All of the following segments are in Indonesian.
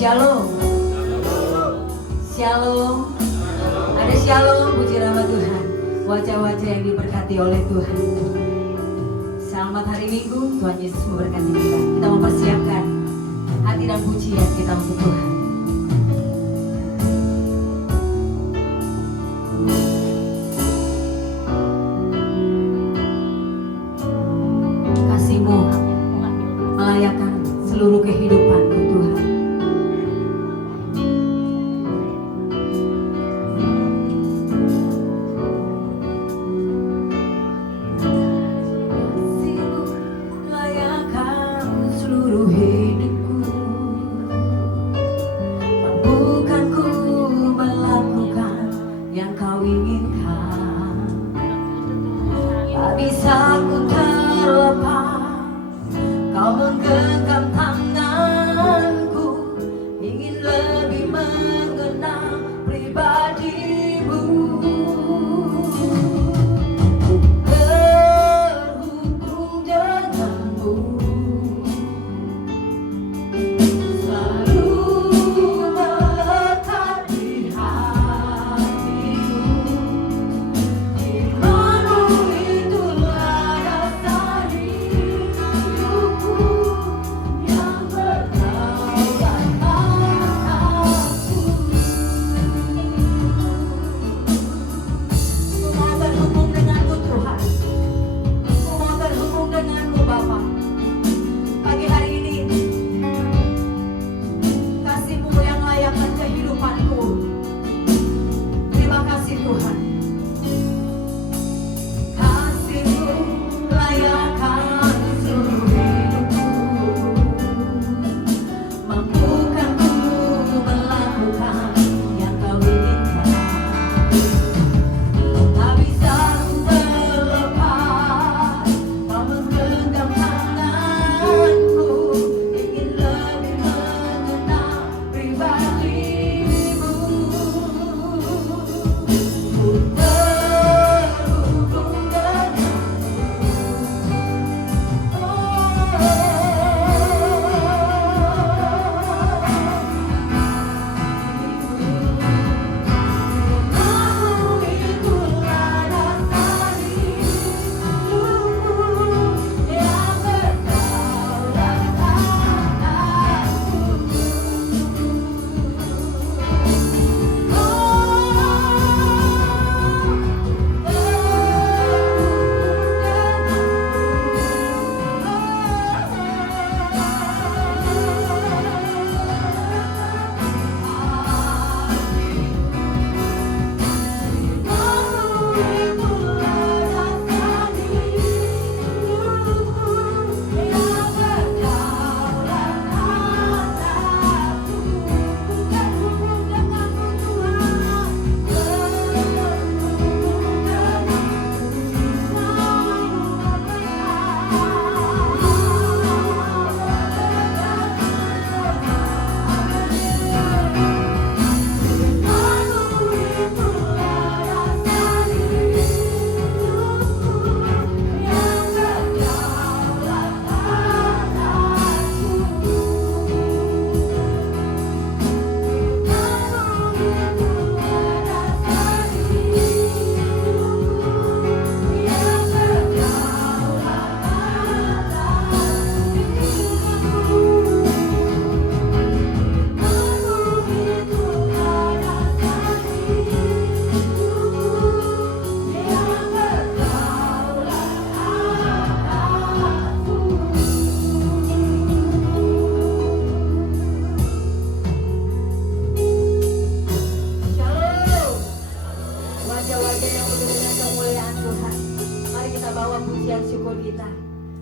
Shalom. Shalom. Ada shalom, puji nama Tuhan. Wajah-wajah yang diberkati oleh Tuhan. Selamat hari Minggu, Tuhan Yesus memberkati kita. Kita mempersiapkan hati dan pujian kita untuk Tuhan. Kasih-Mu melayakkan seluruh kehidupanku Tuhan.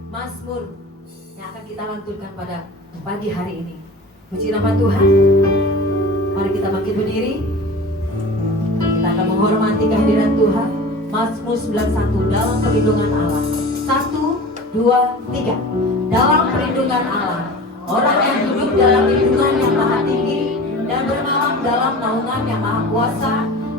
Mazmur yang akan kita lantunkan pada pagi hari ini. Puji nama Tuhan. Mari kita bangkit berdiri. Kita akan menghormati kehadiran Tuhan. Mazmur 91, dalam perlindungan Allah. 1, 2, 3. Dalam perlindungan Allah, orang yang duduk dalam lindungan yang maha tinggi dan bermalam dalam naungan yang maha kuasa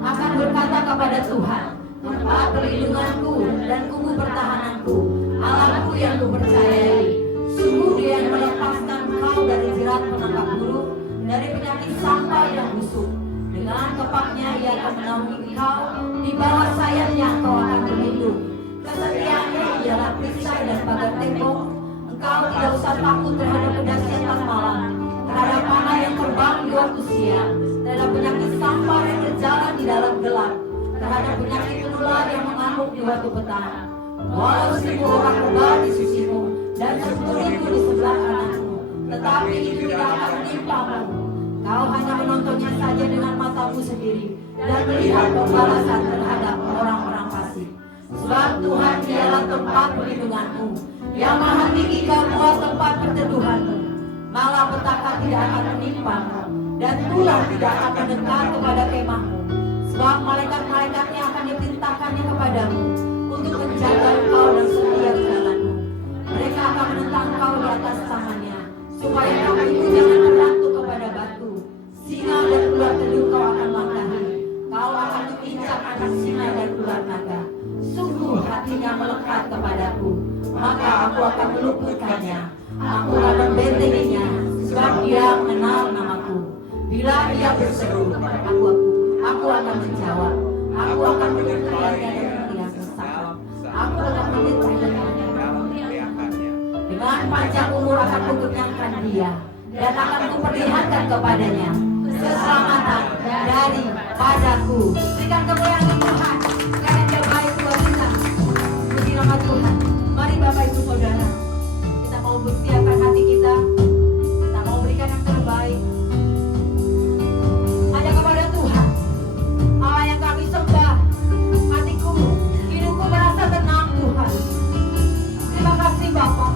akan berkata kepada Tuhan, tempat perlindunganku dan kubu pertahananku, Allahku yang kupercayai. Sungguh Dia yang melepaskan kau dari jerat penangkap burung dari penyakit sampah yang busuk. Dengan kepaknya ia akan menaungi engkau, di bawah sayapnya engkau akan berlindung. Kesetiaannya ialah perisai dan pagar tembok. Engkau tidak usah takut terhadap kedahsyatan malam, terhadap panah yang terbang di waktu siang, terhadap penyakit sampah yang berjalan di dalam gelap, terhadap penyakit menular yang mengamuk di waktu petang. Walau 1000 orang rebah di sisimu dan 10.000 di sebelah kananmu, tetapi itu tidak akan menimpamu. Kau hanya menontonnya saja dengan matamu sendiri dan melihat pembalasan terhadap orang-orang fasik. Sebab Tuhan dialah tempat perlindunganmu, yang maha tinggi buat tempat perteduhanmu. Malapetaka tidak akan menimpamu, dan tulah tidak akan mendekat kepada kemahmu. Sebab malaikat-malaikatnya akan diperintahkannya kepadamu untuk menjaga engkau dan setiap jalanmu. Mereka akan menentang kau di atas tangannya, supaya kamu itu jangan tergantung kepada batu. Singa dan ular telur kau akan langkahi. Kau akan menginjak anak singa dan ular naga. Sungguh hatinya melekat kepadaku, maka aku akan meluputkannya. Aku akan membentenginya, sebab dia mengenal namaku. Bila dia berseru, aku akan menjawab. Aku akan menyertainya dengan yang sesat. Aku akan menyertainya dengan panjang umur akan kukenyangkan dia, dan akan kuperlihatkan kepadanya keselamatan daripadaku. Berikan kemuliaan Tuhan, karena Dia baik buat kita. Puji nama Tuhan. Mari Bapak Ibu Saudara, kita mau bersiapkan hati kita mau berikan yang terbaik hanya kepada Tuhan, Allah yang kami sembah. Hatiku, hidupku merasa tenang Tuhan. Terima kasih Bapak.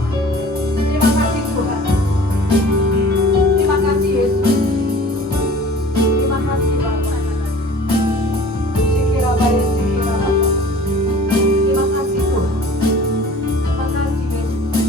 Terima kasih Tuhan. Terima kasih Yesus. Terima kasih Bapak. Terima kasih Tuhan. Terima kasih Yesus.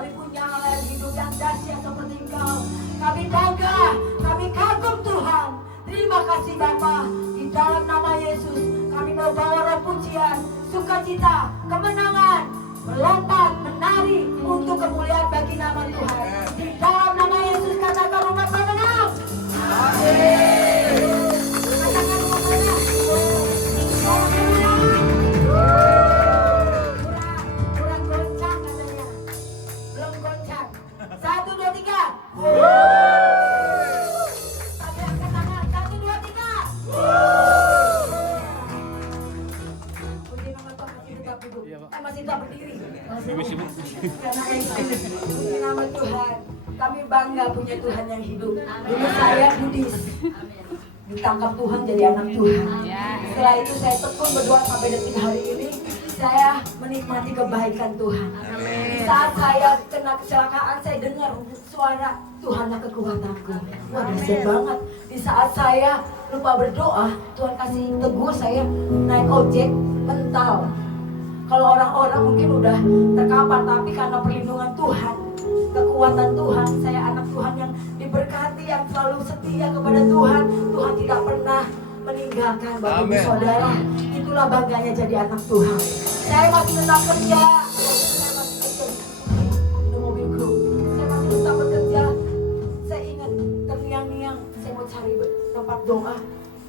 Kami punya Allah yang hidup yang dahsyat seperti Engkau. Kami bangga, kami kagum Tuhan. Terima kasih Bapa. Di dalam nama Yesus kami mau bawa roh pujian, sukacita, kemenangan, melompat, menari untuk kemuliaan bagi nama Tuhan. Di dalam nama Yesus katakan umat menang. Amin. Katakan umat menang. Kurang goncang katanya. Belum goncang. 1, 2, 3. Sampai angkat tangan. 1, 2, 3. Puji nama Tuhan, masih tetap duduk. Masih tetap berdiri. Puji nama Tuhan. Kami bangga punya Tuhan yang hidup. Dulu saya Buddhis, ditangkap Tuhan jadi anak Tuhan. Setelah itu saya tekun berdoa sampai detik hari ini. Saya menikmati kebaikan Tuhan. Saat saya kena kecelakaan, saya dengar suara Tuhanlah kekuatanku. Wah, dahsyat banget. Di saat saya lupa berdoa, Tuhan kasih tegur saya naik ojek mental. Kalau orang-orang mungkin udah terkapar, tapi karena perlindungan Tuhan, kekuatan Tuhan, saya anak Tuhan yang diberkati, yang selalu setia kepada Tuhan. Tuhan tidak pernah meninggalkan Bapak Saudara. Itulah bangganya jadi anak Tuhan. Saya masih tetap kerja. Saya masih kerja di mobilku. Saya masih tetap bekerja. Saya ingat terngiang-ngiang, saya mau cari tempat doa.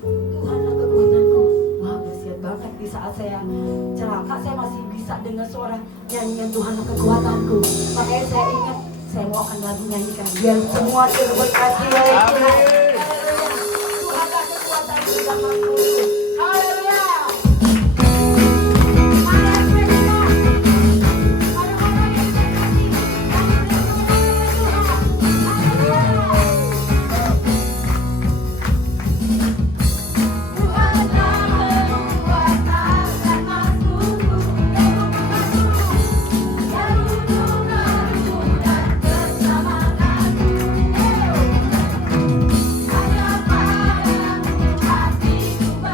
Tuhanlah kekuatanku. Wah, dahsyat banget. Di saat saya celaka, saya masih bisa dengar suara nyanyian Tuhanlah kekuatanku. Makanya saya ingat, saya mau akan lagu nyanyikan biar semua terberkati oleh Tuhan. Tuhanlah kekuatanku dan makhlukku. Haleluya. Hanya padamu hatiku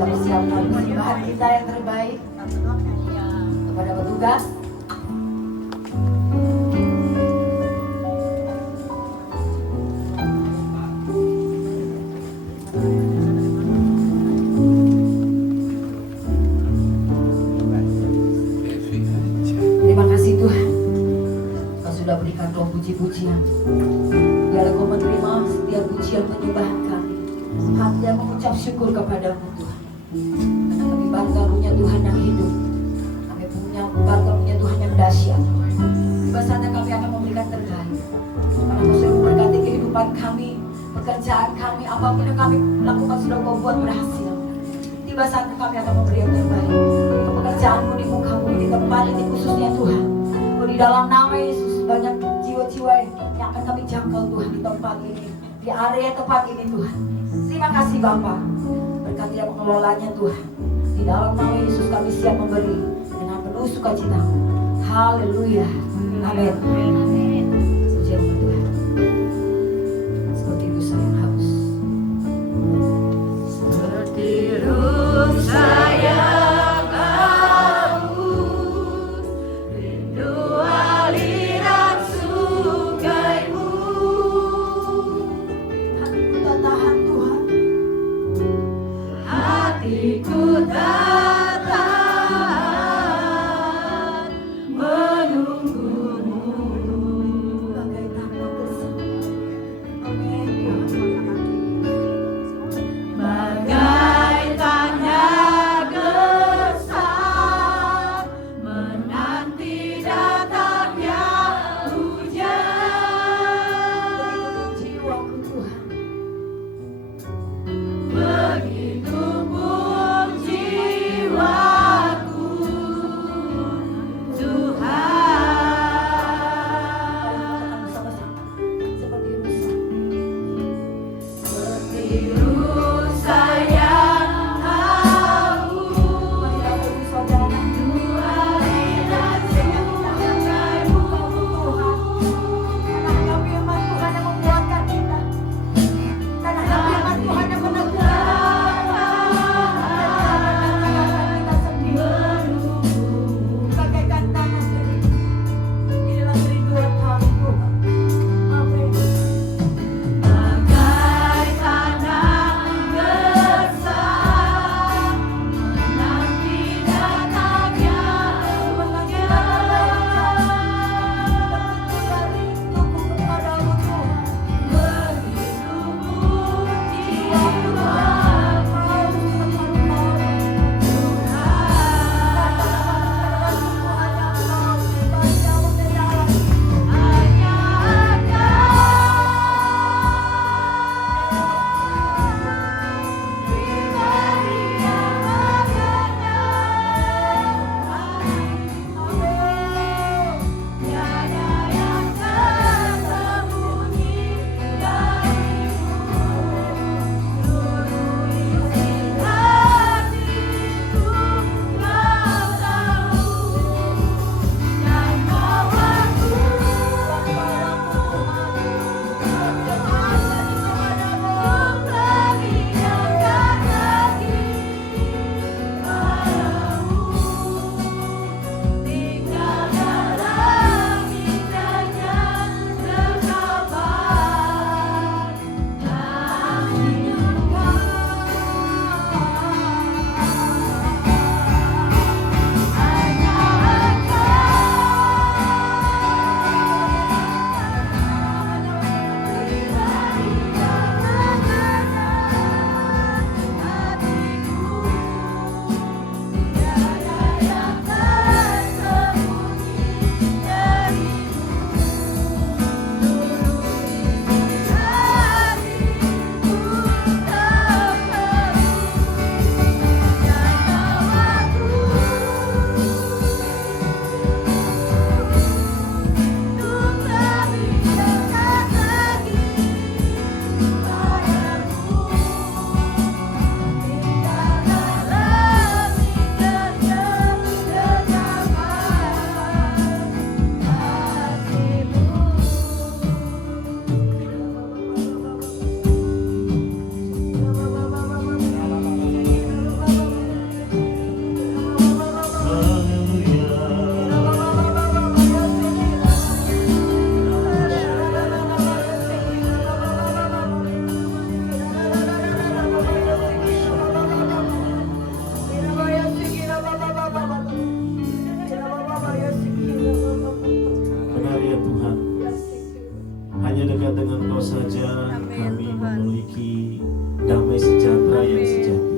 kita persiapkan persembahan kita yang terbaik kepada petugas. Terima kasih Tuhan, Kau sudah berikan Roh puji-pujian. Biarlah Kau menerima setiap pujian penyembahan kami. Hati yang mengucap syukur kepadamu Tuhan. Karena kami bangga punya Tuhan yang hidup. Kami bangga punya Tuhan yang dahsyat. Tiba saatnya kami akan memberikan terbaik. Karena Kau sudah memberkati kehidupan kami, pekerjaan kami, apapun yang kami lakukan sudah Kau buat berhasil. Tiba saatnya kami akan memberi yang terbaik. Untuk pekerjaanmu di mukamu, di tempat ini khususnya Tuhan. Di dalam nama Yesus banyak jiwa-jiwa yang akan kami jangkau Tuhan di tempat ini, di area tempat ini Tuhan. Terima kasih Bapa, berkati yang mengelolanya Tuhan. Di dalam nama Yesus kami siap memberi dengan penuh sukacita. Haleluya, amin. Puji Tuhan. Seperti rusa yang haus. Seperti rusa yang Bagai tanah kami memiliki damai sejahtera yang sejati.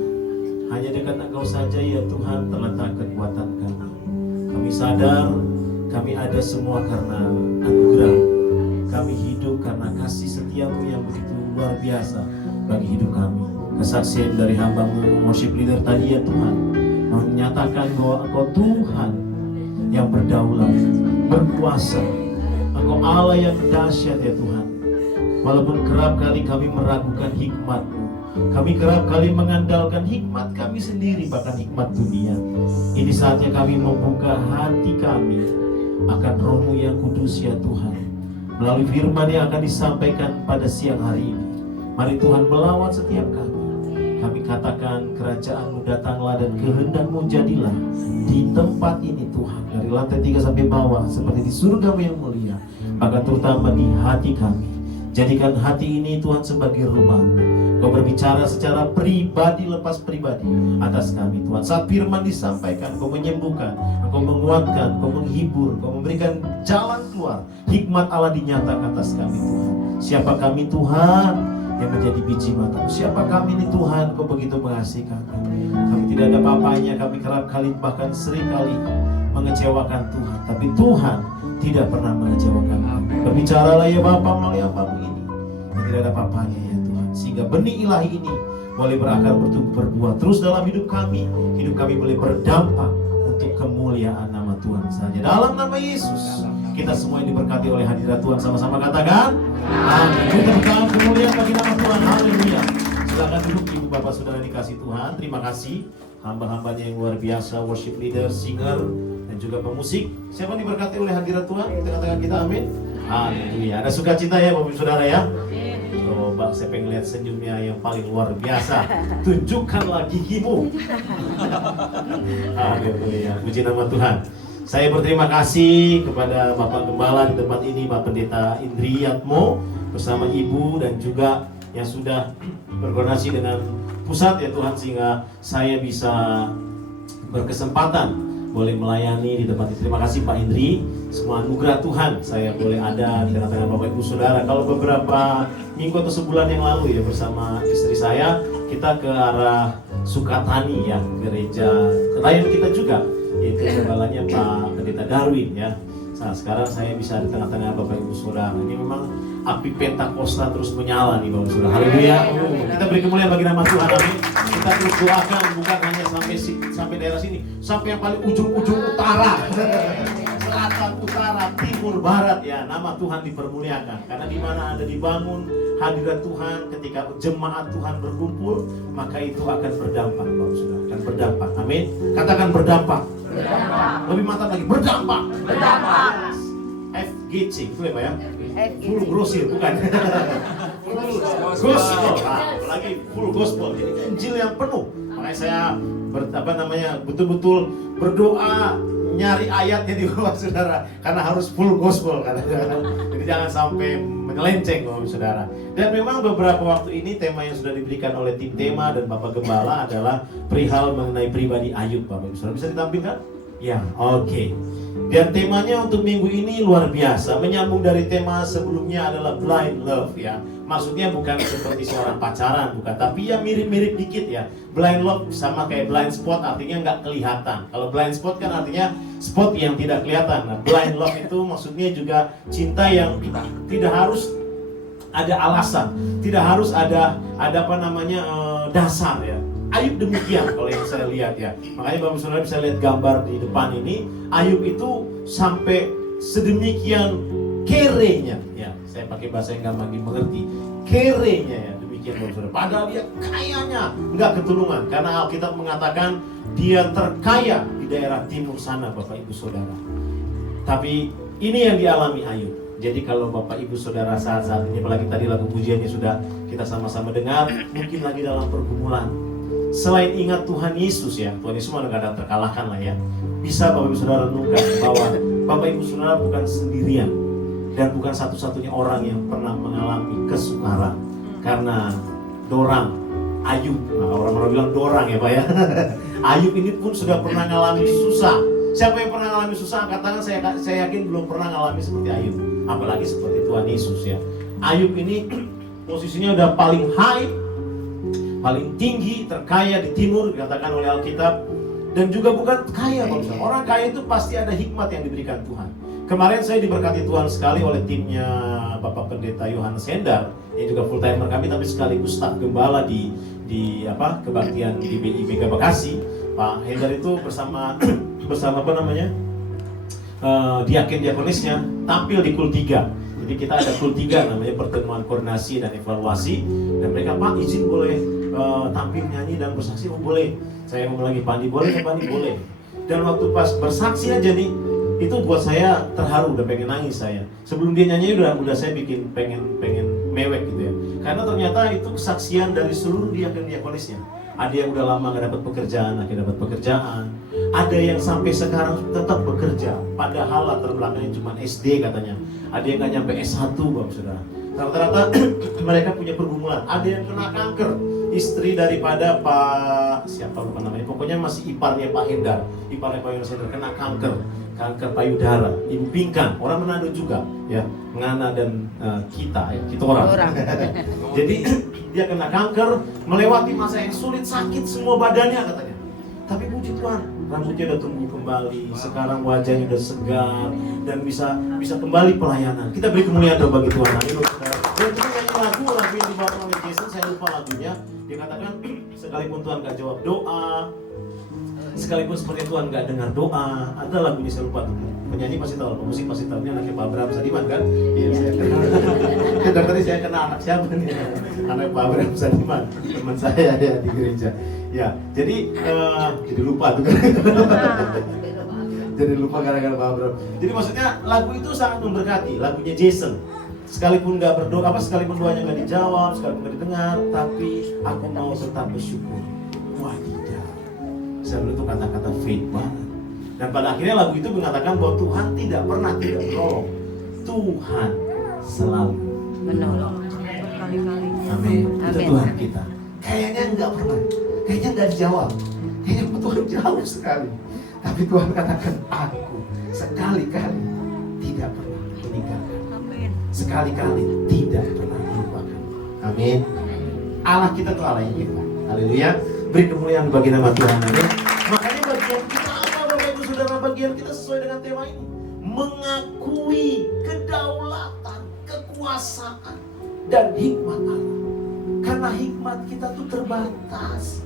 Hanya dekat Engkau saja ya Tuhan terletak kekuatan kami. Kami sadar kami ada semua karena anugerah. Kami hidup karena kasih setiamu yang begitu luar biasa bagi hidup kami. Kesaksian dari hamba-Mu worship leader tadi ya Tuhan menyatakan bahwa Engkau Tuhan yang berdaulat, berkuasa. Engkau Allah yang dahsyat ya Tuhan. Walaupun kerap kali kami meragukan hikmat-Mu, kami kerap kali mengandalkan hikmat kami sendiri, bahkan hikmat dunia. Ini saatnya kami membuka hati kami akan Roh-Mu yang kudus ya Tuhan. Melalui firman yang akan disampaikan pada siang hari ini, mari Tuhan melawat setiap kami. Kami katakan kerajaan-Mu datanglah dan kehendak-Mu jadilah di tempat ini Tuhan, dari lantai 3 sampai bawah seperti di surga-Mu yang mulia, bahkan terutama di hati kami. Jadikan hati ini Tuhan sebagai rumah-Mu. Kau berbicara secara pribadi lepas pribadi atas kami Tuhan. Saat firman disampaikan, Kau menyembuhkan, Kau menguatkan, Kau menghibur, Kau memberikan jalan keluar. Hikmat Allah dinyatakan atas kami Tuhan. Siapa kami Tuhan yang menjadi biji mata? Siapa kami ini Tuhan? Kau begitu mengasihi kami. Kami tidak ada apa-apanya, kami kerap kali bahkan sering kali mengecewakan Tuhan. Tapi Tuhan tidak pernah mengecewakan kami. Berbicaralah ya Bapa melalui hamba-Mu ini. Yang tidak ada apa-apanya ya Tuhan. Sehingga benih ilahi ini boleh berakar, bertumbuh, berbuah terus dalam hidup kami. Hidup kami boleh berdampak untuk kemuliaan nama Tuhan saja. Dalam nama Yesus, kita semua yang diberkati oleh hadirat Tuhan sama-sama katakan amin. Kita berikan kemuliaan bagi nama Tuhan. Haleluya. Silakan duduk ibu bapak saudara dikasih Tuhan. Terima kasih hamba-hambanya yang luar biasa, worship leader, singer, dan juga pemusik. Siapa yang diberkati oleh hadirat Tuhan? Kita katakan kita amin. Haleluya. Ada sukacita ya bapak saudara ya. Coba saya pengen lihat senyumnya yang paling luar biasa. Tunjukkanlah gigimu. Haleluya. Puji nama Tuhan. Saya berterima kasih kepada Bapak Gembala di tempat ini, Pak Pendeta Indriyatmo bersama Ibu dan juga yang sudah berkoordinasi dengan pusat ya Tuhan, sehingga saya bisa berkesempatan boleh melayani di tempat ini. Terima kasih Pak Indri, semua anugerah Tuhan saya boleh ada di tengah-tengah Bapak Ibu Saudara. Kalau beberapa minggu atau sebulan yang lalu ya bersama istri saya kita ke arah Sukatani ya, gereja klien kita juga, yaitu gembalanya Pak Pendeta Darwin ya. Nah, sekarang saya bisa di tengah-tengah Bapak Ibu Saudara. Ini memang api Pentakosta terus menyala nih Bapak Saudara. Haleluya. Kita beri kemuliaan bagi nama Tuhan. Amin. Kita terus doakan bukan hanya sampai daerah sini, sampai yang paling ujung-ujung utara. Selatan, utara, timur, barat ya. Nama Tuhan dipermuliakan. Karena di mana ada dibangun hadirat Tuhan, ketika jemaat Tuhan berkumpul, maka itu akan berdampak Bapak Saudara. Akan berdampak. Amin. Katakan berdampak. Berdampak. Lebih mantap lagi, berdampak. Berdampak. FGC, itu ya Pak ya? Full grosir, bukan? Full gospel. Nah, lagi full gospel. Jadi Injil yang penuh. Makanya saya betul-betul berdoa nyari ayatnya di bawah saudara, karena harus full gospel kadang-kadang. Jadi jangan sampai menyelenceng Bapak Saudara. Dan memang beberapa waktu ini tema yang sudah diberikan oleh tim tema dan Bapak Gembala adalah perihal mengenai pribadi Ayub Bapak Saudara. Bisa ditampilkan? Ya, oke. Dan temanya untuk minggu ini luar biasa, menyambung dari tema sebelumnya adalah blind love ya. Maksudnya bukan seperti seorang pacaran, bukan, tapi ya mirip-mirip dikit ya. Blind love sama kayak blind spot, artinya nggak kelihatan. Kalau blind spot kan artinya spot yang tidak kelihatan. Nah, blind love itu maksudnya juga cinta yang tidak harus ada alasan, tidak harus ada dasar ya. Ayub demikian kalau yang saya lihat ya. Makanya Bapak Saudara bisa lihat gambar di depan ini. Ayub itu sampai sedemikian kerenya ya. Saya pakai bahasa yang gampang dimengerti. Kerenya ya, demikian Bapak Saudara. Padahal dia kayanya nggak ketulungan, karena Alkitab mengatakan dia terkaya di daerah timur sana Bapak Ibu Saudara. Tapi ini yang dialami Ayub. Jadi kalau Bapak Ibu Saudara saat-saat ini, apalagi tadi lagu pujiannya sudah kita sama-sama dengar, mungkin lagi dalam pergumulan. Selain ingat Tuhan Yesus ya, Tuhan Yesus mana gak ada terkalahkan lah ya. Bisa Bapak Ibu Saudara renungkan bahwa Bapak Ibu Saudara bukan sendirian dan bukan satu-satunya orang yang pernah mengalami kesukaran. Karena dorang Ayub, nah, orang-orang bilang dorang ya Pak ya. Ayub ini pun sudah pernah mengalami susah. Siapa yang pernah mengalami susah angkat tangan. Saya yakin belum pernah mengalami seperti Ayub, apalagi seperti Tuhan Yesus ya. Ayub ini posisinya udah paling high, paling tinggi, terkaya di timur dikatakan oleh Alkitab. Dan juga bukan kaya, orang kaya itu pasti ada hikmat yang diberikan Tuhan. Kemarin saya diberkati Tuhan sekali oleh timnya Bapak Pendeta Yohanes Hendar, yang juga full timer kami tapi sekaligus staf gembala di kebaktian di BI Mega Bekasi. Pak Hendar itu bersama apa namanya? Diaken-diakonisnya tampil di Kul 3. Jadi kita ada Kul 3 namanya pertemuan koordinasi dan evaluasi, dan mereka, Pak izin boleh tampil nyanyi dan bersaksi? Oh boleh. Saya ngomong lagi, Pak Andi boleh ya, Pak Andi boleh. Dan waktu pas bersaksi aja nih, itu buat saya terharu, udah pengen nangis saya. Sebelum dia nyanyi udah saya bikin pengen mewek gitu ya. Karena ternyata itu kesaksian dari seluruh diaken-diakonisnya. Ada yang udah lama gak dapat pekerjaan, akhirnya dapat pekerjaan. Ada yang sampai sekarang tetap bekerja, padahal latar belakangnya cuma SD katanya. Ada yang gak nyampe S1, Bapak Saudara. Rata-rata mereka punya pergumulan. Ada yang kena kanker, istri daripada Pak siapa lupa namanya, pokoknya masih iparnya Pak Hendar, iparnya Pak Hendar kena kanker payudara, ibu pingkan, orang Manado juga, ya, Ngana dan kita orang. Jadi dia kena kanker, melewati masa yang sulit, sakit semua badannya katanya. Tapi puji Tuhan, rambutnya udah tumbuh kembali, sekarang wajahnya udah segar dan bisa kembali pelayanan. Kita beri kemuliaan bagi Tuhan. Dan juga nyanyi lagu yang dibawa oleh Jason, saya lupa lagunya. Dia katakan, sekalipun Tuhan gak jawab doa, sekalipun seperti Tuhan gak dengar doa, ada lagunya saya lupa tuh. Penyanyi pasti tahu, pemusik pasti tahu. Ini anaknya Pak Abraham Sadiman kan? Iya, saya kenal. Dan tadi saya kenal anak siapa nih? Anak Pak Abraham Sadiman, teman saya ya di gereja. Ya, jadi lupa tuh kan? Jadi lupa gara-gara Pak Abraham. Jadi maksudnya lagu itu sangat memberkati, lagunya Jason. Sekalipun nggak berdoa, sekalipun doanya nggak dijawab, sekalipun nggak didengar, tapi aku mau tetap bersyukur. Wah tidak, saya bilang itu kata-kata faith banget. Dan pada akhirnya lagu itu mengatakan bahwa Tuhan tidak pernah tidak menolong. Tuhan selalu menolong. Amin. Itu Tuhan kita. Kayaknya nggak pernah, kayaknya nggak dijawab, kayaknya Tuhan jauh sekali. Tapi Tuhan katakan, aku sekali-kali tidak pernah meninggalkan. Sekali-kali tidak pernah melupakan. Amin. Allah kita tuh Allah yang hebat. Haleluya. Beri kemuliaan bagi nama Tuhan. Amin. Makanya bagian kita apa Bapak Ibu Saudara, bagian kita sesuai dengan tema ini, mengakui kedaulatan, kekuasaan dan hikmat Allah. Karena hikmat kita tuh terbatas.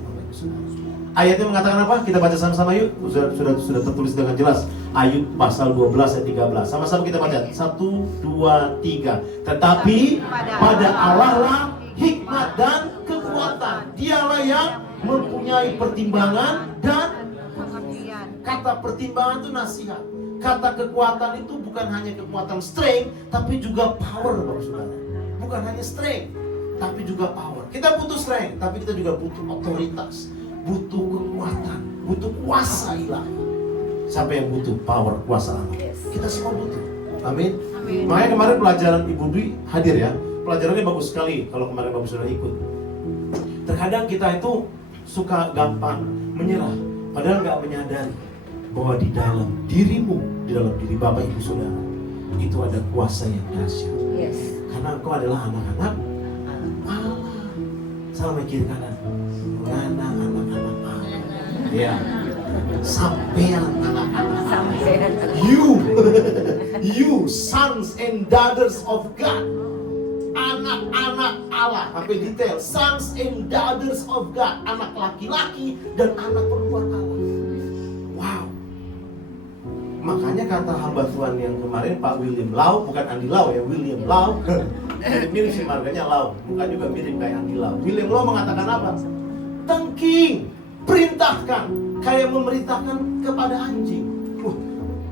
Ayatnya mengatakan apa? Kita baca sama-sama yuk. Sudah tertulis dengan jelas. Ayub pasal 12 ayat 13. Sama-sama kita baca. 1, 2, 3. Tetapi pada Allah lah hikmat dan kekuatan. Dialah yang mempunyai pertimbangan dan pengertian. Kata pertimbangan itu nasihat. Kata kekuatan itu bukan hanya kekuatan strength, tapi juga power, Bapak Saudara. Bukan hanya strength, tapi juga power. Kita butuh strength, tapi kita juga butuh otoritas, butuh kekuatan, butuh kuasa ilahi. Siapa yang butuh power, kuasa Allah? Kita semua butuh. Amin. Makanya kemarin pelajaran Ibu Dwi hadir ya. Pelajarannya bagus sekali kalau kemarin Bapak Saudara ikut. Terkadang kita itu suka gampang menyerah, padahal nggak menyadari bahwa di dalam dirimu, di dalam diri Bapak Ibu Saudara, itu ada kuasa yang dahsyat. Karena engkau adalah anak-anak Allah. Sama kiri kanan. Anak-anak Allah. Ya. Sampean anak-anak. You sons and daughters of God. Anak-anak Allah. Sampai detail. Sons and daughters of God. Anak laki-laki dan anak perempuan Allah. Wow. Makanya kata hamba Tuhan yang kemarin Pak William Lau, bukan Andi Lau ya, William Lau. Mirip sih marganya Lau, bukan juga mirip kayak Andi Lau. William Lau mengatakan apa? Tengking, perintahkan, kayak memerintahkan kepada anjing.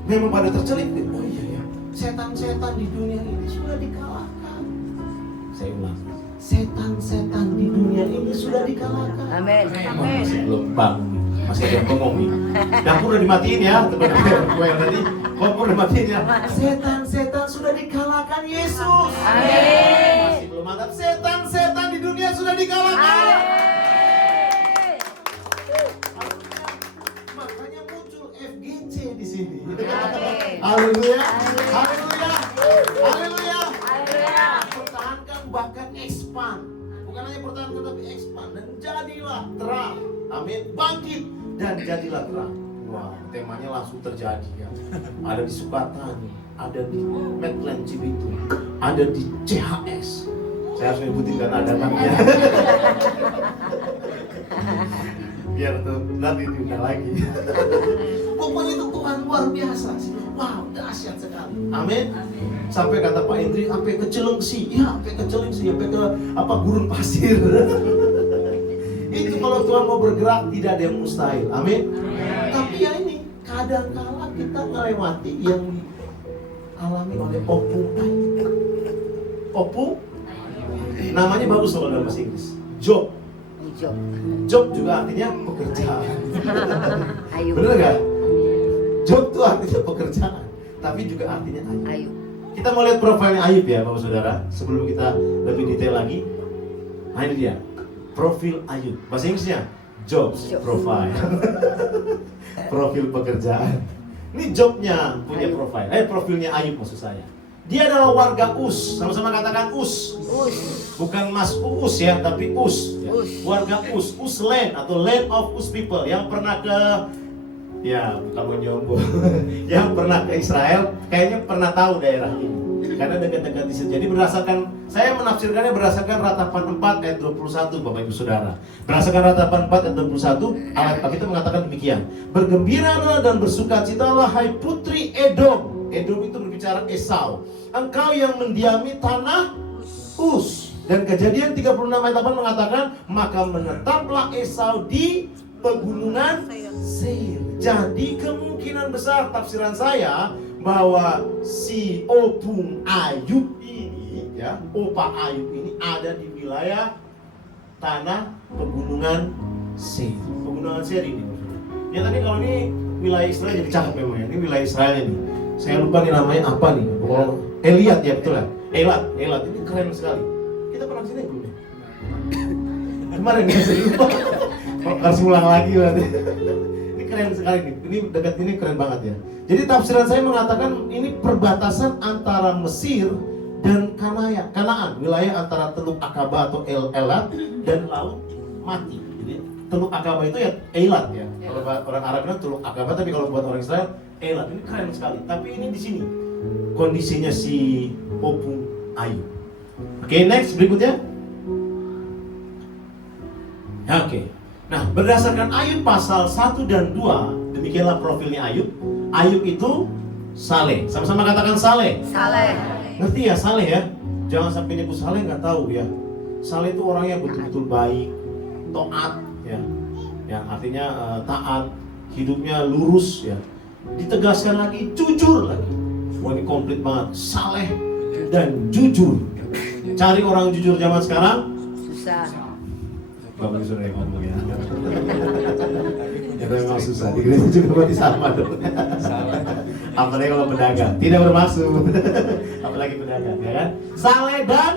Memang pada tercelik. Oh iya ya, setan-setan di dunia ini sudah dikalahkan. Saya ulang, setan-setan di dunia ini sudah dikalahkan. Amin. Masih belum bangun. Masih ada yang ngomong nih. Dapur udah dimatiin ya, teman-teman. Gue yang tadi, kompor udah dimatiin ya. Setan-setan sudah dikalahkan Yesus. Amin. Masih belum mantap. Setan-setan di dunia sudah dikalahkan. Makanya muncul FGC di sini. Haleluya. Haleluya. Haleluya. Pertahankan bahkan expand hanya pertahankan tapi expand dan jadilah terang. Amin. Bangkit dan jadilah terang. Wah, temanya langsung terjadi ya. Ada di Sukatani, ada di Medland Cibitung, ada di CHS. Saya harus nyebutin karena ada namanya. Biar nanti diundang lagi. Pokoknya itu Tuhan luar biasa. Wow, dahsyat sekali. Amin. Sampai kata Pak Indri, sampai ke Cilengsi, ya sampai ke Cilengsi, sampai ke gurun pasir. Itu kalau Tuhan mau bergerak tidak ada yang mustahil. Amin. Tapi ya ini kadang-kala kita melewati yang dialami oleh opung. Opung, namanya bagus loh dalam bahasa Inggris. Job. Job juga artinya pekerjaan. Bener gak? Job itu artinya pekerjaan, tapi juga artinya Ayub. Kita mau lihat profilnya Ayub ya Bapak Saudara. Sebelum kita lebih detail lagi, nah ini dia profil Ayub. Bahasa Inggrisnya Job's profile. Profil pekerjaan. Ini Jobnya punya profil. Profilnya Ayub maksud saya. Dia adalah warga Us. Sama-sama katakan Us. Bukan Mas Uus ya, tapi Us. Ya. Warga Us. Us land atau land of Us people yang pernah ke, ya bukan mau nyombong, yang pernah ke Israel, kayaknya pernah tahu daerah ini. Karena dekat-dekat di situ. Jadi berdasarkan, saya menafsirkannya berdasarkan Ratapan 4 ayat 21 Bapak Ibu Saudara. Berdasarkan Ratapan 4 ayat 21, ayat kita mengatakan demikian. Bergembiralah dan bersukacitalah hai putri Edom. Edom itu berbicara Esau. Engkau yang mendiami tanah Us. Dan Kejadian 36 ayat 8 mengatakan, maka menetaplah Esau di pegunungan Seir. Jadi kemungkinan besar tafsiran saya bahwa si Opung Ayub ini ya, Opa Ayub ini ada di wilayah tanah pegunungan Seir. Pegunungan Seir ini. Ya tadi kalau ini wilayah Israel jadi cakep memang ya. Ini wilayah Israel ini. Saya lupa nih namanya apa nih. Eliat ya betul ya. Elat ini keren sekali. Kita pernah kesini belum ya? Kemarin ya saya lupa. Harus ulang lagi berarti. Ini keren sekali nih. Ini dekat ini keren banget ya. Jadi tafsiran saya mengatakan ini perbatasan antara Mesir dan Kanaan, wilayah antara Teluk Akaba atau Elat dan Laut Mati. Jadi Teluk Akaba itu ya Elat ya. Kalau orang Arab bilang Teluk Akaba, tapi kalau buat orang Israel Elat. Ini keren sekali. Tapi ini di sini kondisinya si Opung Ayub. Oke, next berikutnya. Ya, oke. Nah, berdasarkan Ayub pasal 1 dan 2, demikianlah profilnya Ayub. Ayub itu saleh. Sama-sama katakan saleh. Saleh. Ngerti ya saleh ya? Jangan sampai nyebut saleh nggak tahu ya. Saleh itu orang yang betul-betul baik, taat ya. Yang artinya taat, hidupnya lurus ya. Ditegaskan lagi, jujur lagi. Wah ini komplit banget, saleh dan jujur. Cari orang jujur zaman sekarang Susah. Bapak sudah ngomong ya. Itu memang susah. Di gereja juga berarti sama dong. Apalagi kalau pedagang, tidak bermaksud. Apalagi pedagang, ya kan? Saleh dan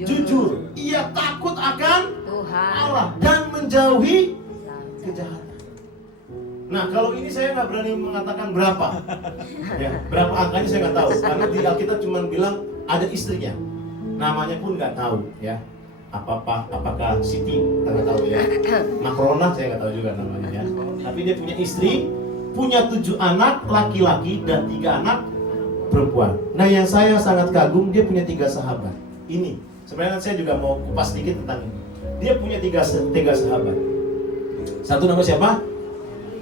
jujur. Ia takut akan Tuhan Allah dan menjauhi kejahatan. Nah kalau ini saya nggak berani mengatakan berapa, ya berapa angkanya saya nggak tahu. Karena di Alkitab cuma bilang ada istrinya, namanya pun nggak tahu, ya. Apakah Siti, nggak tahu ya. Makrona saya nggak tahu juga namanya ya. Tapi dia punya istri, punya 7 anak laki-laki dan 3 anak perempuan. Nah yang saya sangat kagum, dia punya 3 sahabat. Ini sebenarnya saya juga mau kupas sedikit tentang ini. Dia punya 3 sahabat. Satu nama siapa?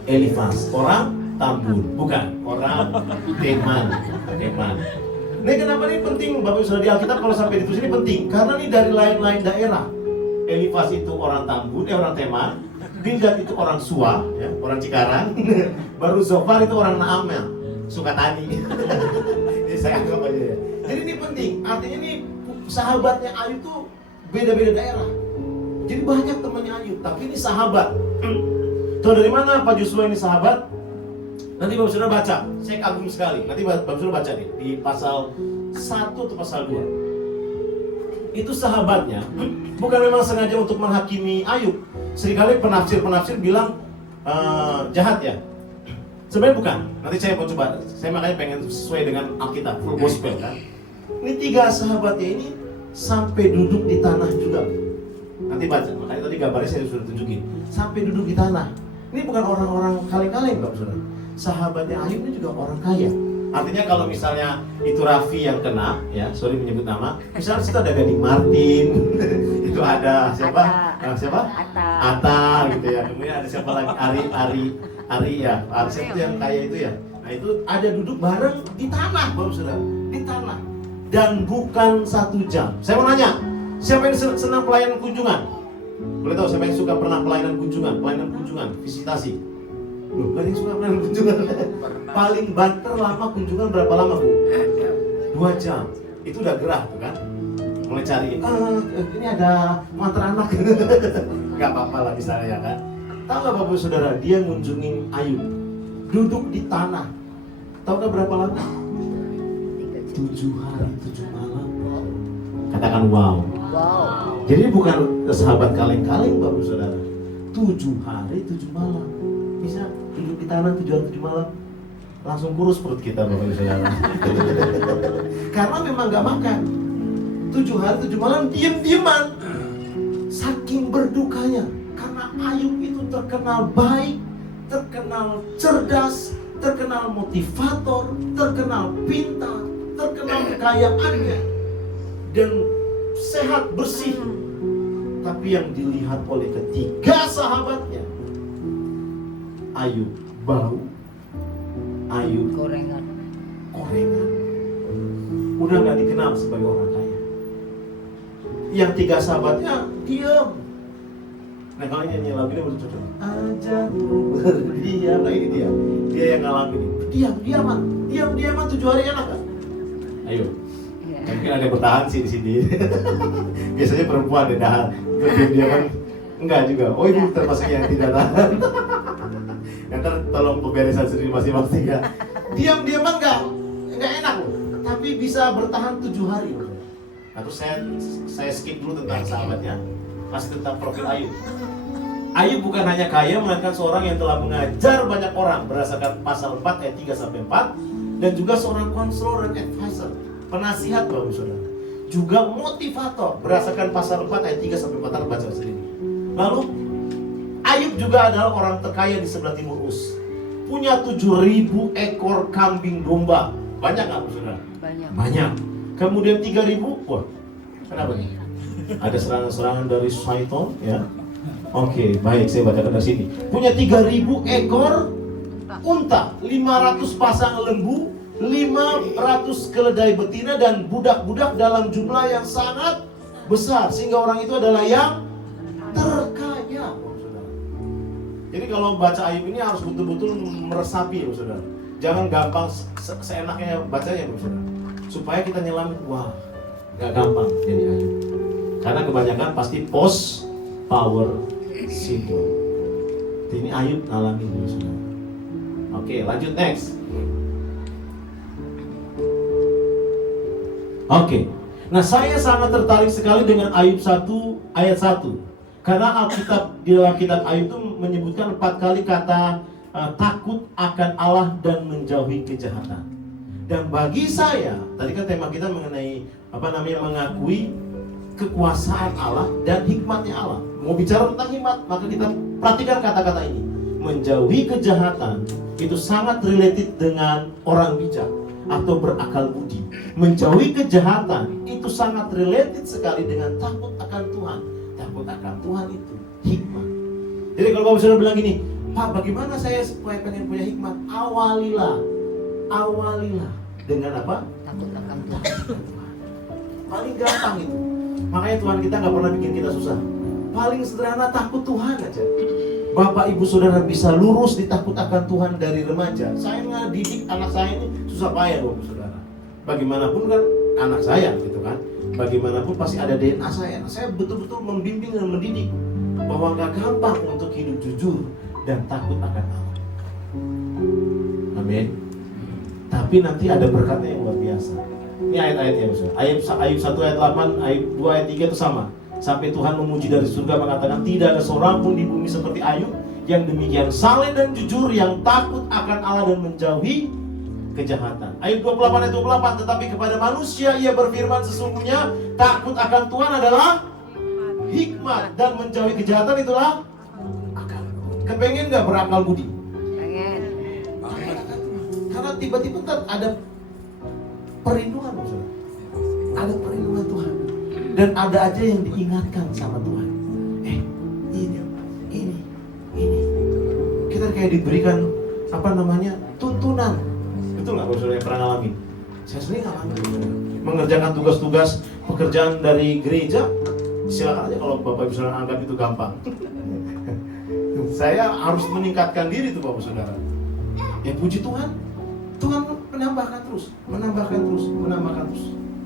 Elifas, orang Tambun, bukan orang Teman. Ini kenapa ini penting Bapak Ibu di Alkitab kalau sampai ditulis ini penting? Karena ini dari lain-lain daerah. Elifas itu orang Tambun, orang Teman. Bildad itu orang Suwa, ya, orang Cikarang. Baru Zofar itu orang Naamel, Sukatani. Ini saya anggap aja ya. Jadi ini penting, artinya ini sahabatnya Ayub itu beda-beda daerah. Jadi banyak temannya Ayub, tapi ini sahabat. Tahu dari mana Pak Joshua ini sahabat? Nanti Bapak Saudara baca, saya kagum sekali. Nanti Bapak Saudara baca nih di pasal 1 atau pasal 2. Itu sahabatnya bukan memang sengaja untuk menghakimi Ayub. Seringkali penafsir bilang jahat ya. Sebenarnya bukan. Nanti saya mau coba. Saya makanya pengen sesuai dengan Alkitab, full gospel kan. Ini 3 sahabatnya ini sampai duduk di tanah juga. Nanti Nanti baca, makanya tadi gambarnya saya sudah tunjukin. Sampai duduk di tanah. Ini bukan orang-orang kaleng-kaleng Bapak Saudara. Sahabatnya Ayub ini juga orang kaya. Artinya kalau misalnya itu Raffi yang kena, ya, sorry menyebut nama. Misalnya situ ada Gading Martin, itu ada siapa? Siapa? Atta, gitu ya. Kemudian ada siapa lagi? Ari ya. Siapa itu yang kaya itu ya? Nah itu ada duduk bareng di tanah, Bapak Saudara, di tanah. Dan bukan 1 jam. Saya mau nanya, siapa yang senang pelayanan kunjungan? Boleh tahu siapa yang suka pernah pelayanan kunjungan, visitasi? Loh, gak ada yang suka pelayanan kunjungan. Paling banter lama kunjungan berapa lama, Bu? 2 jam. Itu udah gerah tuh kan? Mulai cari, ini ada mantra anak. Gak apa-apa lah misalnya ya kan? Tahu gak Bapak Saudara, dia ngunjungin Ayub, duduk di tanah. Tahu gak berapa lama? 7 hari 7 malam. Katakan wow. Jadi bukan sahabat kaleng-kaleng Bapak Saudara. 7 hari 7 malam. Bisa duduk di tanah 7 hari 7 malam. Langsung kurus perut kita Bapak Saudara. Karena memang gak makan. 7 hari 7 malam diem-dieman. Saking berdukanya. Karena Ayub itu terkenal baik, terkenal cerdas, terkenal motivator, terkenal pintar, terkenal kekayaannya, dan sehat bersih. Tapi yang dilihat oleh ketiga sahabatnya, Ayub bau, Ayub korengan, udah gak dikenal sebagai orang kaya. Yang 3 sahabatnya diam. Nah kalau nyanyi lagu ini betul cocok. Ajakku berdiam. Nah ini dia yang ngalamin ini. Diam-diaman 7 hari enak kan? Ayo. Mungkin ada yang bertahan sih di sini. Biasanya perempuan deh tahan. Diam-diaman enggak juga. Oh ini termasuk yang tidak tahan. Nanti tolong pemberesan sendiri masing-masing ya. Diam-diaman enggak enak loh. Tapi bisa bertahan 7 hari. Nah terus saya skip dulu tentang sahabatnya. Masih tentang profil Ayub. Ayub bukan hanya kaya, melainkan seorang yang telah mengajar banyak orang berdasarkan pasal 4 ayat 3 sampai 4, dan juga seorang konselor dan advisor, penasihat Bapak Saudara. Juga motivator berdasarkan pasal 4 ayat 3 sampai 4, baca sendiri. Lalu Ayub juga adalah orang terkaya di sebelah timur Uz. Punya 7.000 ekor kambing domba. Banyak nggak Bapak Saudara? Banyak. Kemudian 3.000, wah, kenapa nih? Ada serangan-serangan dari syaitan ya. Oke, baik, saya bacakan dari sini. Punya 3.000 ekor unta, 500 pasang lembu, 500 keledai betina, dan budak-budak dalam jumlah yang sangat besar, sehingga orang itu adalah yang terkaya. Jadi kalau baca Ayub ini harus betul-betul meresapi, Saudara. Jangan gampang seenaknya bacanya, Saudara. Supaya kita nyelamin, wah, gak gampang jadi Ayub. Karena kebanyakan pasti post power syndrome. Ini Ayub ngalamin dulu, Saudara. Oke, lanjut next. Oke. Nah, saya sangat tertarik sekali dengan Ayub 1 ayat 1. Karena Alkitab di dalam kitab Ayub itu menyebutkan 4 kali kata takut akan Allah dan menjauhi kejahatan. Dan bagi saya, tadi kan tema kita mengenai mengakui kekuasaan Allah dan hikmatnya Allah. Mau bicara tentang hikmat, maka kita perhatikan kata-kata ini. Menjauhi kejahatan itu sangat related dengan orang bijak atau berakal budi. Menjauhi kejahatan itu sangat related sekali dengan takut akan Tuhan. Takut akan Tuhan itu hikmat. Jadi kalau Bapak Saudara bilang gini, Pak, bagaimana saya supaya pengen punya hikmat? Awalilah dengan apa? Takut akan Tuhan. Paling gampang itu. Makanya Tuhan kita nggak pernah bikin kita susah. Paling sederhana, takut Tuhan aja. Bapak ibu saudara bisa lurus di takut akan Tuhan dari remaja. Saya ngedidik anak saya ini susah payah Bapak saudara. Bagaimanapun kan anak saya gitu kan. Bagaimanapun pasti ada DNA saya. Saya betul-betul membimbing dan mendidik bahwa nggak gampang untuk hidup jujur dan takut akan Allah. Amin. Tapi nanti ada berkatnya yang luar biasa. Ini ayat-ayatnya Ayub 1 ayat 8, Ayub 2 ayat 3 itu sama. Sampai Tuhan memuji dari surga mengatakan, tidak ada seorang pun di bumi seperti Ayub yang demikian saleh dan jujur, yang takut akan Allah dan menjauhi kejahatan. Ayub 28 ayat 28, tetapi kepada manusia ia berfirman, sesungguhnya takut akan Tuhan adalah hikmat dan menjauhi kejahatan itulah akal. Kepengen nggak berakal budi? Pengen. Karena tiba-tiba ada perlindungan, maksudnya. Ada perlindungan Tuhan. Dan ada aja yang diingatkan sama Tuhan. Ini. Kita kayak diberikan tuntunan. Betul nggak, saudara yang pernah ngalamin? Saya sering ngalamin. Mengerjakan tugas-tugas pekerjaan dari gereja. Silakan aja kalau Bapak Ibu Saudara anggap itu gampang. Saya harus meningkatkan diri tuh Bapak Saudara. Ya puji Tuhan. Tuhan menambahkan terus.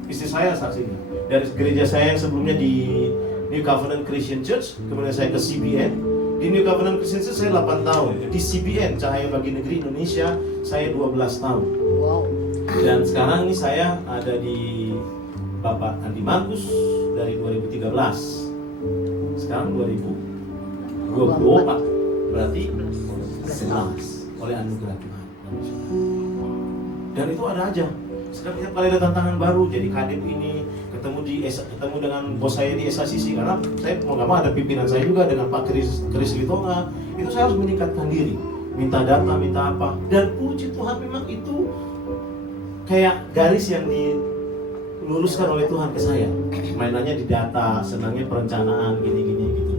Istri saya saksinya. Dari gereja saya yang sebelumnya di New Covenant Christian Church, kemudian saya ke CBN. Di New Covenant Christian Church saya 8 tahun. Di CBN, Cahaya Bagi Negeri Indonesia, saya 12 tahun. Wow. Dan sekarang ini saya ada di Bapak Andi Markus dari 2013. Sekarang 2024. Berarti 11 oleh anugerah Tuhan. Dan itu ada aja. Setiap kali ada tantangan baru, jadi kadep ini ketemu dengan bos saya di SACC, karena saya mau nggak mau ada pimpinan saya juga dengan Pak Kris Litonga. Itu saya harus meningkatkan diri, minta data, minta apa. Dan puji Tuhan memang itu kayak garis yang diluruskan oleh Tuhan ke saya. Mainannya di data, senangnya perencanaan, gini-gini gitu.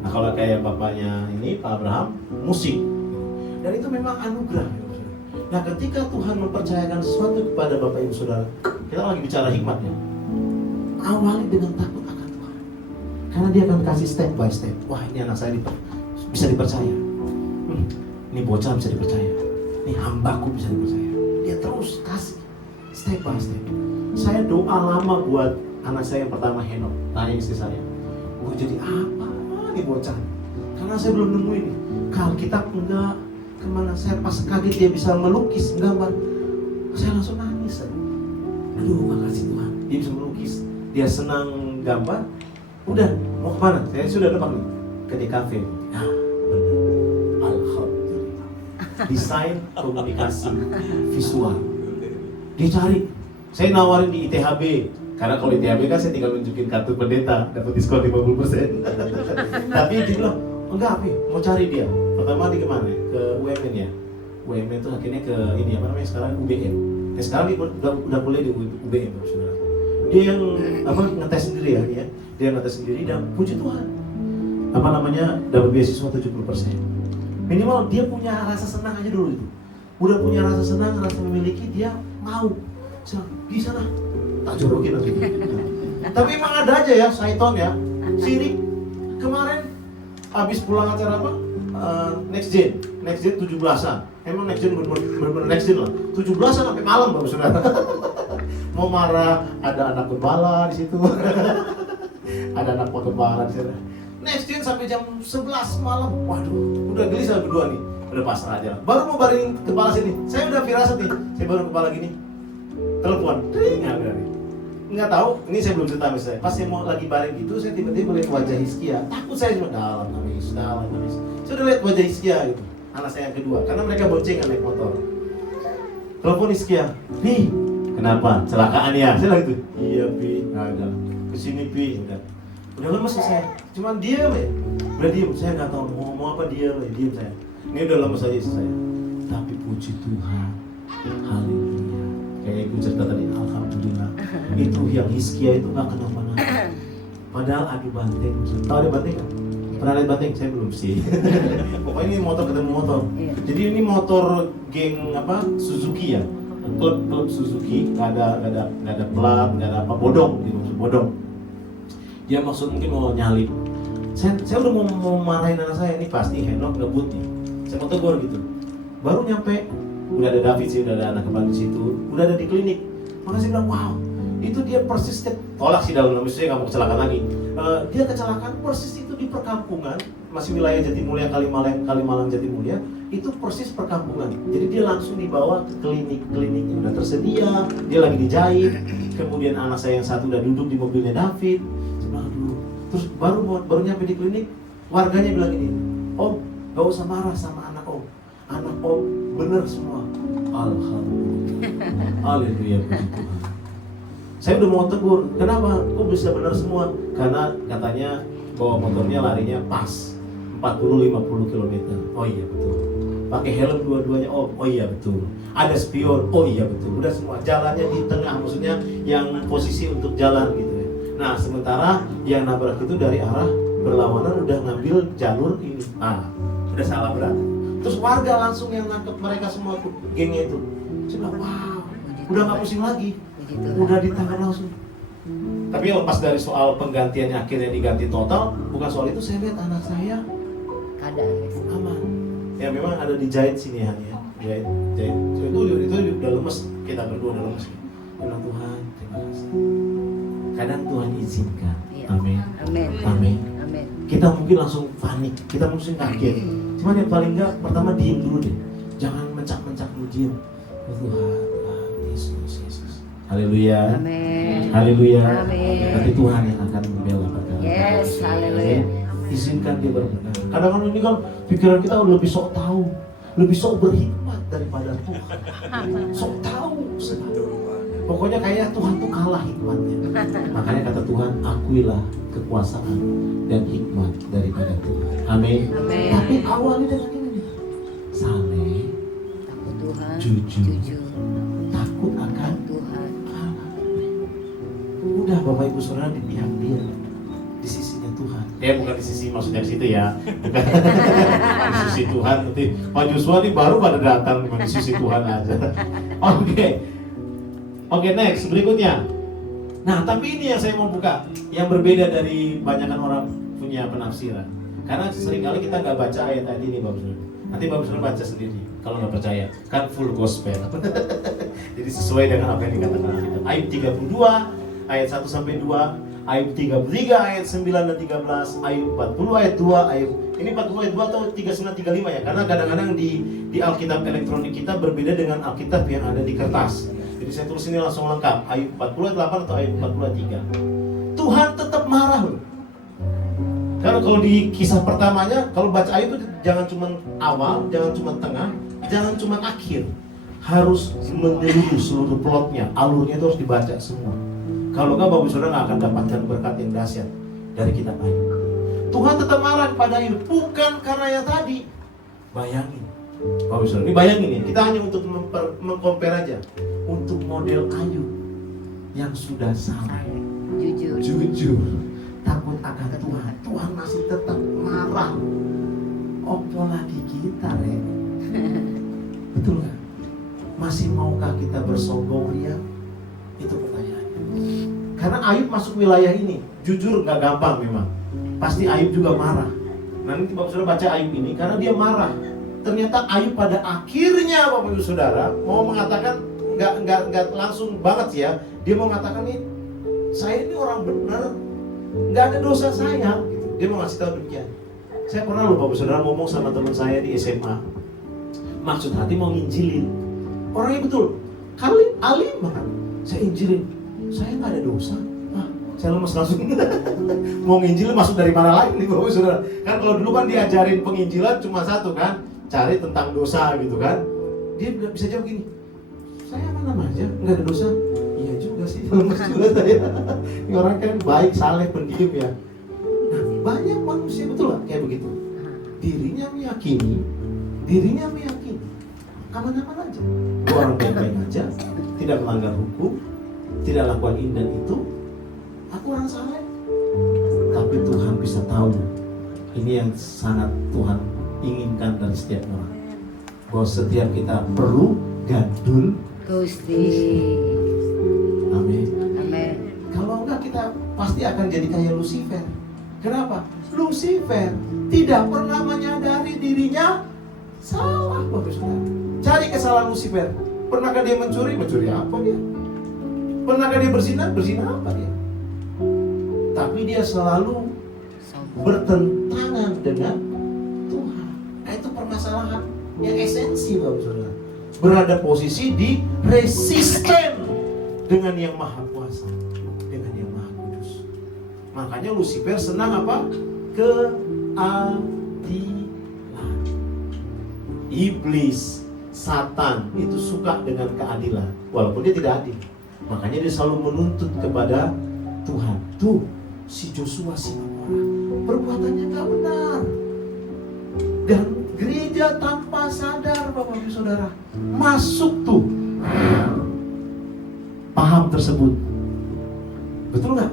Nah kalau kayak bapaknya ini, Pak Abraham, musik. Dan itu memang anugerah. Nah ketika Tuhan mempercayakan sesuatu kepada Bapak Ibu Saudara, kita lagi bicara hikmatnya. Awali dengan takut akan Tuhan. Karena dia akan kasih step by step. Wah ini anak saya bisa dipercaya. Ini bocah bisa dipercaya. Ini hambaku bisa dipercaya. Dia terus kasih step by step. Saya doa lama buat anak saya yang pertama, Henok. Tanya istri saya, gue jadi apa nih bocah? Karena saya belum nemu ini. Kalau kita enggak kemana, saya pas kaget dia bisa melukis, gambar, saya langsung nangis. Aduh, makasih Tuhan, dia bisa melukis, dia senang gambar. Udah, mau kemana? Saya sudah depan nih, ke DKV. Ya, benar. Alhamdulillah. Desain komunikasi visual. Dia cari. Saya nawarin di ITHB, karena kalau di ITHB kan saya tinggal nunjukin kartu pendeta, dapat diskon 50%. Tapi dia bilang, enggak, mau cari dia. Pertama di kemana? Ke UMN ya. UMN itu akhirnya ke ini apa namanya sekarang UBM. Sekarang dia udah kuliah di UBM, saudara. Dia yang ngetes sendiri ya dia. Dia ngetes sendiri dan puji Tuhan. Dapat beasiswa 70%. Minimal dia punya rasa senang aja dulu itu. Udah punya rasa senang, rasa memiliki, dia mau. Di sana tak jorokin langsung. Tapi emang ada aja ya, Saiton ya. Sirik kemarin habis pulang acara apa? Next Gen 17-an. Emang Next Gen bener-bener Next Gen lah. 17-an sampai malam Bapak Saudara. Mau marah, ada anak gembala di situ. Ada anak gembala di sana. Next Gen sampai jam 11 malam. Waduh, udah gelisah berdua nih. Udah pasrah aja. Baru mau baring kepala sini. Saya udah firasat nih. Saya baru kepala gini. Telepon. Ding, nggak tahu, ini saya belum cerita misalnya. Pas saya mau lagi baring gitu, saya tiba-tiba lihat wajah Hizkia. Takut saya cuma dalam nangis. Saya udah lihat wajah Hizkia gitu. Anak saya yang kedua, karena mereka boncengan naik motor. Telepon Hizkia, Pi, kenapa? Celakaan ya? Saya lagi tuh, iya Pi, nggak ada. Kesini Pi, udah lemes saya. Cuman diam ya, udah diam. Saya nggak tahu mau ngomong apa, diam saya. Ini udah lemes aja istri saya. Tapi puji Tuhan, haleluya. Kayak ibu cerita tadi, alhamdulillah. Itu yang Hizkia itu nggak kenapa-napa. Padahal adu banteng. Tahu ada banteng kan? Pernah lihat banteng? Saya belum sih. Pokoknya ini motor ketemu motor. Jadi ini motor geng Suzuki ya. Klub Suzuki, nggak ada plat, nggak ada apa, bodong gitu, bodong. Dia maksud mungkin mau nyalip. Saya udah mau marahin anak saya, ini pasti Henok ngebut nih. Saya mau tegur gitu. Baru nyampe, udah ada David sih, udah ada anak kepala di situ, udah ada di klinik. Maka saya bilang, wow, itu dia persis tolak sih dalam saya nggak mau kecelakaan lagi. Dia kecelakaan persis itu di perkampungan, masih wilayah Jatimulya, Kalimalang Jatimulya, itu persis perkampungan. Jadi dia langsung dibawa ke kliniknya udah tersedia, dia lagi dijahit. Kemudian anak saya yang satu udah duduk di mobilnya David. Aduh. Terus baru nyampe di klinik, warganya bilang gini, Om, gak usah marah sama anak Om. Anak Om bener semua. Alhamdulillah. Haleluya, puji Tuhan. Saya udah mau tegur, kenapa? Kok bisa benar semua? Karena katanya bawa motornya larinya pas 40-50 km. Oh iya betul. Pakai helm dua-duanya. Oh iya betul. Ada spion. Oh iya betul. Udah semua. Jalannya di tengah, maksudnya yang posisi untuk jalan gitu ya. Nah sementara yang nabrak itu dari arah berlawanan udah ngambil jalur ini. Udah salah berarti. Terus warga langsung yang nangkep mereka semua tuh, gengnya itu. Saya bilang, wow, udah nggak pusing lagi. Udah ditangkap langsung. Tapi lepas dari soal penggantiannya akhirnya diganti total, bukan soal itu. Saya lihat anak saya aman. Ya memang ada dijahit sini ya, jahit. Itu udah lemes, kita berdua udah lemes. Bilang Tuhan, terima kasih. Kadang Tuhan izinkan. Amin. Amin. Kita mungkin langsung panik, kita mungkin kaget. Cuman yang paling enggak, pertama diem dulu deh. Jangan mencak-mencak dulu, diem. Tuhan, Yesus. Haleluya. Amin. Haleluya. Amin. Nanti Tuhan yang akan membela perkara. Yes, haleluya. Izinkan dia berbenah. Kadang-kadang ini kan pikiran kita udah lebih sok tahu, lebih sok berhikmat daripada Tuhan. Sok tahu sekali. Pokoknya kayak Tuhan tuh kalah hikmatnya. Makanya kata Tuhan, akuilah kekuasaan dan hikmat daripada Tuhan. Amin. Amin. Tapi awalnya dengan ini nih. Saleh, Takut Tuhan, jujur, takut akan Tuhan. Allah. Udah Bapak Ibu Saudara di pihak dia, di sisinya Tuhan. Ya bukan di sisi maksudnya di situ ya. Bukan di sisi Tuhan. Nanti Pak Joshua ini baru pada datang di sisi Tuhan aja. Oke, next berikutnya. Nah, tapi ini yang saya mau buka, yang berbeda dari banyakan orang punya penafsiran. Karena seringkali kita nggak baca ayat-ayat ini, Bapak Saudara. Nanti Bapak Saudara baca sendiri. Kalau nggak percaya, kan full gospel. Jadi sesuai dengan apa yang dikatakan kita. Ayat 32, ayat 1 sampai 2, ayat 33, ayat 9 dan 13, ayat 40, ayat 2, ayat ini 40 ayat 2 atau 39 35 ya. Karena kadang-kadang di Alkitab elektronik kita berbeda dengan Alkitab yang ada di kertas. Jadi saya tulis ini langsung lengkap, ayat 40 ayat 8 atau ayat 40 ayat 3. Tuhan tetap marah loh. Karena kalau di kisah pertamanya, kalau baca ayat itu jangan cuma awal, jangan cuma tengah, jangan cuma akhir. Harus menyeluruh seluruh plotnya, alurnya itu harus dibaca semua. Kalau enggak, Bapak Saudara nggak akan dapatkan berkat yang dahsyat dari kitab Ayub. Tuhan tetap marah kepada Ayub, bukan karena yang tadi. Bayangin, Bapak Saudara, ini bayangin ya, kita hanya untuk mengcompare aja. Untuk model Ayub yang sudah salah, jujur, takut akan Tuhan, Tuhan masih tetap marah. Opo lagi kita, Re? Betul nggak? Masih maukah kita bersombong ria? Itu pertanyaannya. Karena Ayub masuk wilayah ini, jujur nggak gampang memang. Pasti Ayub juga marah. Nanti Bapak Saudara baca Ayub ini karena dia marah. Ternyata Ayub pada akhirnya Bapak Ibu Saudara mau mengatakan nggak langsung banget sih ya. Dia mau mengatakan nih, saya ini orang benar, nggak ada dosa saya. Gitu. Dia mau ngasih tahu demikian. Saya pernah loh Bapak Saudara ngomong sama teman saya di SMA. Maksud hati mau nginjilin. Orangnya betul, alim banget. Saya injilin, saya nggak ada dosa. Saya lemes langsung. Mau nginjil masuk dari mana lagi nih Bapak Saudara? Kan kalau dulu kan diajarin penginjilan cuma satu kan, cari tentang dosa gitu kan. Dia bisa jawab gini, saya aman aja, nggak ada dosa. Iya juga sih, lemes juga saya. Ini orang kan baik, saleh, pendiam ya. Nah, banyak manusia betul lah kayak begitu. Dirinya meyakini, aman-aman aja. Gua orang baik-baik aja, tidak melanggar hukum, tidak lakukan ini dan itu. Aku orang saleh. Tapi Tuhan bisa tahu. Ini yang sangat Tuhan inginkan dari setiap orang. Bahwa setiap kita perlu gandul Gusti. Amin. Amin. Kalau enggak kita pasti akan jadi kayak Lucifer. Kenapa? Lucifer tidak pernah menyadari dirinya salah, Bapak Saudara. Cari kesalahan Lucifer. Pernahkah dia mencuri? Mencuri apa dia? Pernahkah dia berzina? Berzina apa dia? Tapi dia selalu bertentangan dengan Tuhan. Nah, itu permasalahan yang esensi, Bapak Saudara. Berada posisi di resisten dengan yang maha kuasa, dengan yang maha kudus. Makanya Lucifer senang apa? Keadilan. Iblis, Satan itu suka dengan keadilan, walaupun dia tidak adil. Makanya dia selalu menuntut kepada Tuhan. Tuh, si Joshua Sinamora perbuatannya gak benar. Dan gereja tanpa sadar, Bapak Ibu Saudara, masuk tuh paham tersebut. Betul nggak?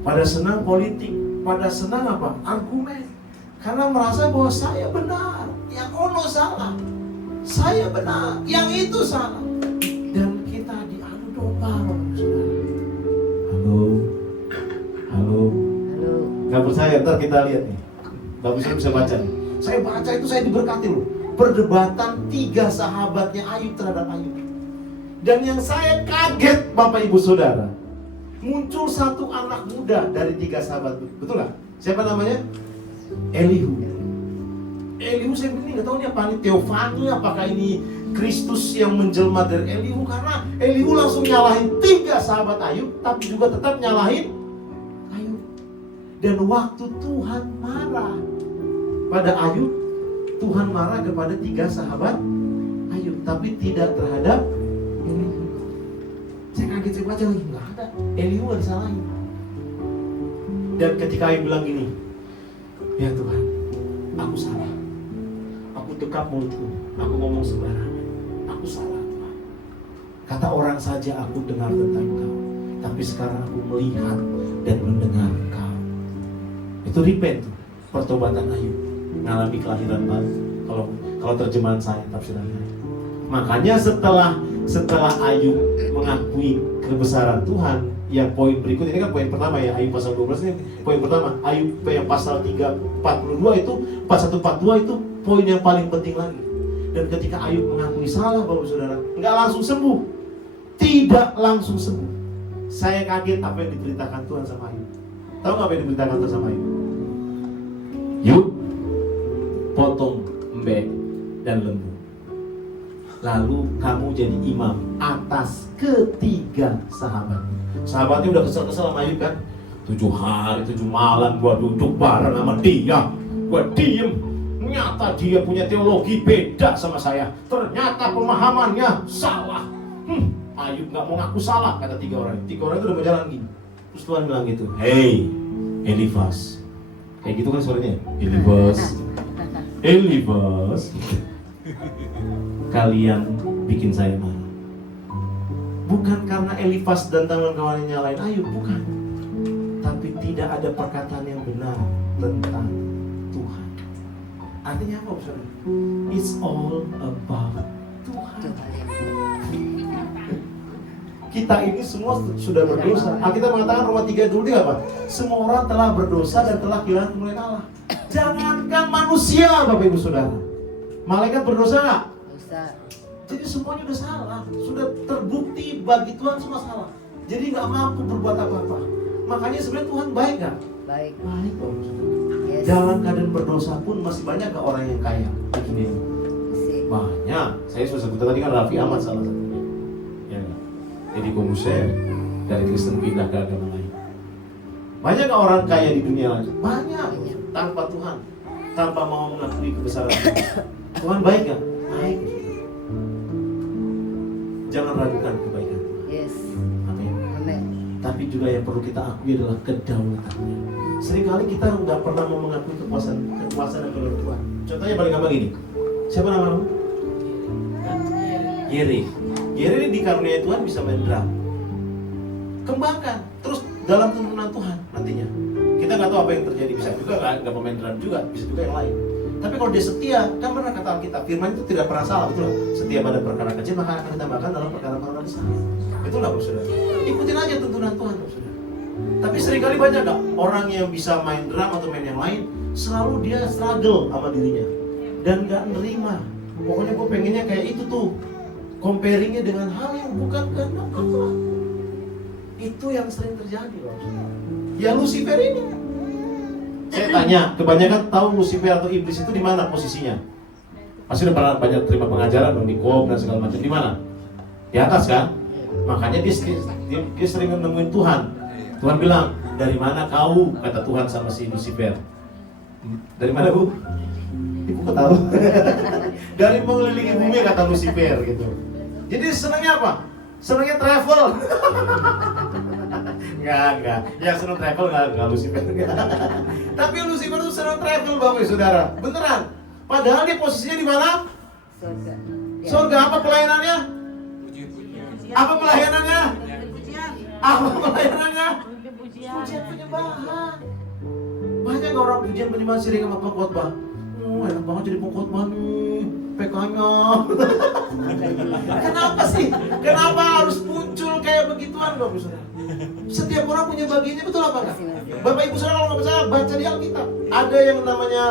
Pada senang politik, pada senang apa? Argumen. Karena merasa bahwa saya benar, yang ono salah, saya benar, yang itu salah. Dan kita diadu domba, Bapak Ibu Saudara. Halo, halo. Halo. Gak percaya, ntar kita lihat nih. Bagusnya bisa baca nih. Saya baca itu saya diberkati loh. Perdebatan 3 sahabatnya Ayub terhadap Ayub. Dan yang saya kaget Bapak Ibu Saudara, muncul satu anak muda dari 3 sahabat. Betul nggak? Siapa namanya? Elihu. Elihu saya ini nggak tahu ini apa ini Teofani, apakah ini Kristus yang menjelma dari Elihu. Karena Elihu langsung nyalahin 3 sahabat Ayub, tapi juga tetap nyalahin Ayub. Dan waktu Tuhan marah pada Ayub, Tuhan marah kepada 3 sahabat Ayub, tapi tidak terhadap Elihu. Saya kaget, saya baca lagi, nggak ada, Elihu nggak disalahin. Dan ketika Ayub bilang gini, ya Tuhan, aku salah, aku dekap mulutku, aku ngomong sembarangan, aku salah Tuhan. Kata orang saja aku dengar tentang Kau, tapi sekarang aku melihat dan mendengar Kau. Itu repent, pertobatan Ayub, mengalami kelahiran baru. Kalau terjemahan saya, tafsirannya. Makanya setelah Ayub mengakui kebesaran Tuhan, yang poin berikut ini kan poin pertama ya, Ayub pasal 12 ini poin pertama. Ayub yang pasal 3:42 itu, pasal 1:42 itu poin yang paling penting lagi. Dan ketika Ayub mengakui salah, Bapak Saudara, nggak langsung sembuh, tidak langsung sembuh. Saya kaget apa yang diberitakan Tuhan sama Ayub. Tahu nggak apa yang diberitakan Tuhan sama Ayub? Yuk, potong embe dan lembu. Lalu kamu jadi imam atas ketiga sahabat. Sahabatnya udah kesel-kesel sama Ayub kan? 7 hari 7 malam gua duduk bareng sama dia, gua diem. Ternyata dia punya teologi beda sama saya. Ternyata pemahamannya salah. Ayub gak mau ngaku salah, kata 3 orang. 3 orang itu udah berjalan gini. Terus Tuhan bilang gitu, hey Elifas. Kayak gitu kan suaranya, Elifas, kalian bikin saya marah. Bukan karena Elifas dan kawan-kawannya nyalain Ayub, bukan. Tapi tidak ada perkataan yang benar tentang Tuhan. Artinya apa, saudara? It's all about Tuhan. Kita ini semua sudah berdosa. Alkitab mengatakan Roma 3:23 apa? Semua orang telah berdosa dan telah kehilangan kemuliaan Allah. Jangankan manusia, Bapak Ibu Saudara, malaikat berdosa nggak? Dosa. Jadi semuanya udah salah, sudah terbukti bagi Tuhan semua salah. Jadi nggak mampu berbuat apa-apa. Makanya sebenarnya Tuhan baik nggak? Baik. Baik, Bapak Ibu Saudara. Yes. Dalam keadaan berdosa pun masih banyak nggak orang yang kaya? Begini, Masih. banyak. Saya sudah sebutkan tadi kan Raffi Ahmad salah satunya. Ya nggak? Jadi Komuser dari Kristen pindah ke agama lain. Banyak nggak orang kaya di dunia lain? Banyak. Tanpa Tuhan, tanpa mau mengakui kebesaran Tuhan. Tuhan baik nggak? Baik. Jangan ragukan kebaikan Tuhan. Yes. Amin. Amen. Tapi juga yang perlu kita akui adalah kedaulatannya. Seringkali kita nggak pernah mau mengakui kekuasaan dan kedaulatan Tuhan. Contohnya paling gampang gini. Siapa namamu? Yeri. Yeri ini dikaruniai Tuhan bisa main drum. Kembangkan. Terus dalam tuntunan Tuhan nantinya. Kita nggak tahu apa yang terjadi, bisa juga nggak pemain drum juga, bisa juga yang lain. Tapi kalau dia setia, kan benar kata Alkitab, firman itu tidak pernah salah, betul nggak? Setia pada perkara kecil maka akan ditambahkan dalam perkara-perkara besar. Betul nggak, Saudara? Ikutin aja tuntunan Tuhan, Saudara. Tapi seringkali banyak nggak orang yang bisa main drum atau main yang lain, selalu dia struggle sama dirinya dan nggak nerima. Pokoknya gue pengennya kayak itu tuh, comparingnya dengan hal yang bukan kehendak Allah. Itu yang sering terjadi, loh. Ya Lucifer ini. Saya tanya, kebanyakan tahu Lucifer atau iblis itu di mana posisinya? Pasti udah pernah banyak terima pengajaran dong di KOM dan segala macam. Di mana? Di atas kan? Makanya dia sering menemuin Tuhan. Tuhan bilang, dari mana kau? Kata Tuhan sama si Lucifer. Dari mana, Bu? Ibu kok tahu? Dari mengelilingi bumi, kata Lucifer gitu. Jadi senangnya apa? Senangnya travel. Enggak. Yang senang travel enggak Lucifer. Tapi Lucifer itu senang travel Bapak Ibu Saudara. Beneran. Padahal dia posisinya di mana? Surga. Ya. Surga. Apa pelayanannya? Apa pelayanannya? Apa pelayanannya? Pujian penyembahan. Banyak orang pujian penyembahan sering sama khotbah. Enak banget jadi pengkhotbah nih. PK-nya. Kenapa sih? Kenapa harus muncul kayak begituan Bapak Ibu Saudara? Setiap orang punya bagiannya, betul apa enggak? Bapak Ibu Saudara kalau nggak percaya baca di Alkitab. Ada yang namanya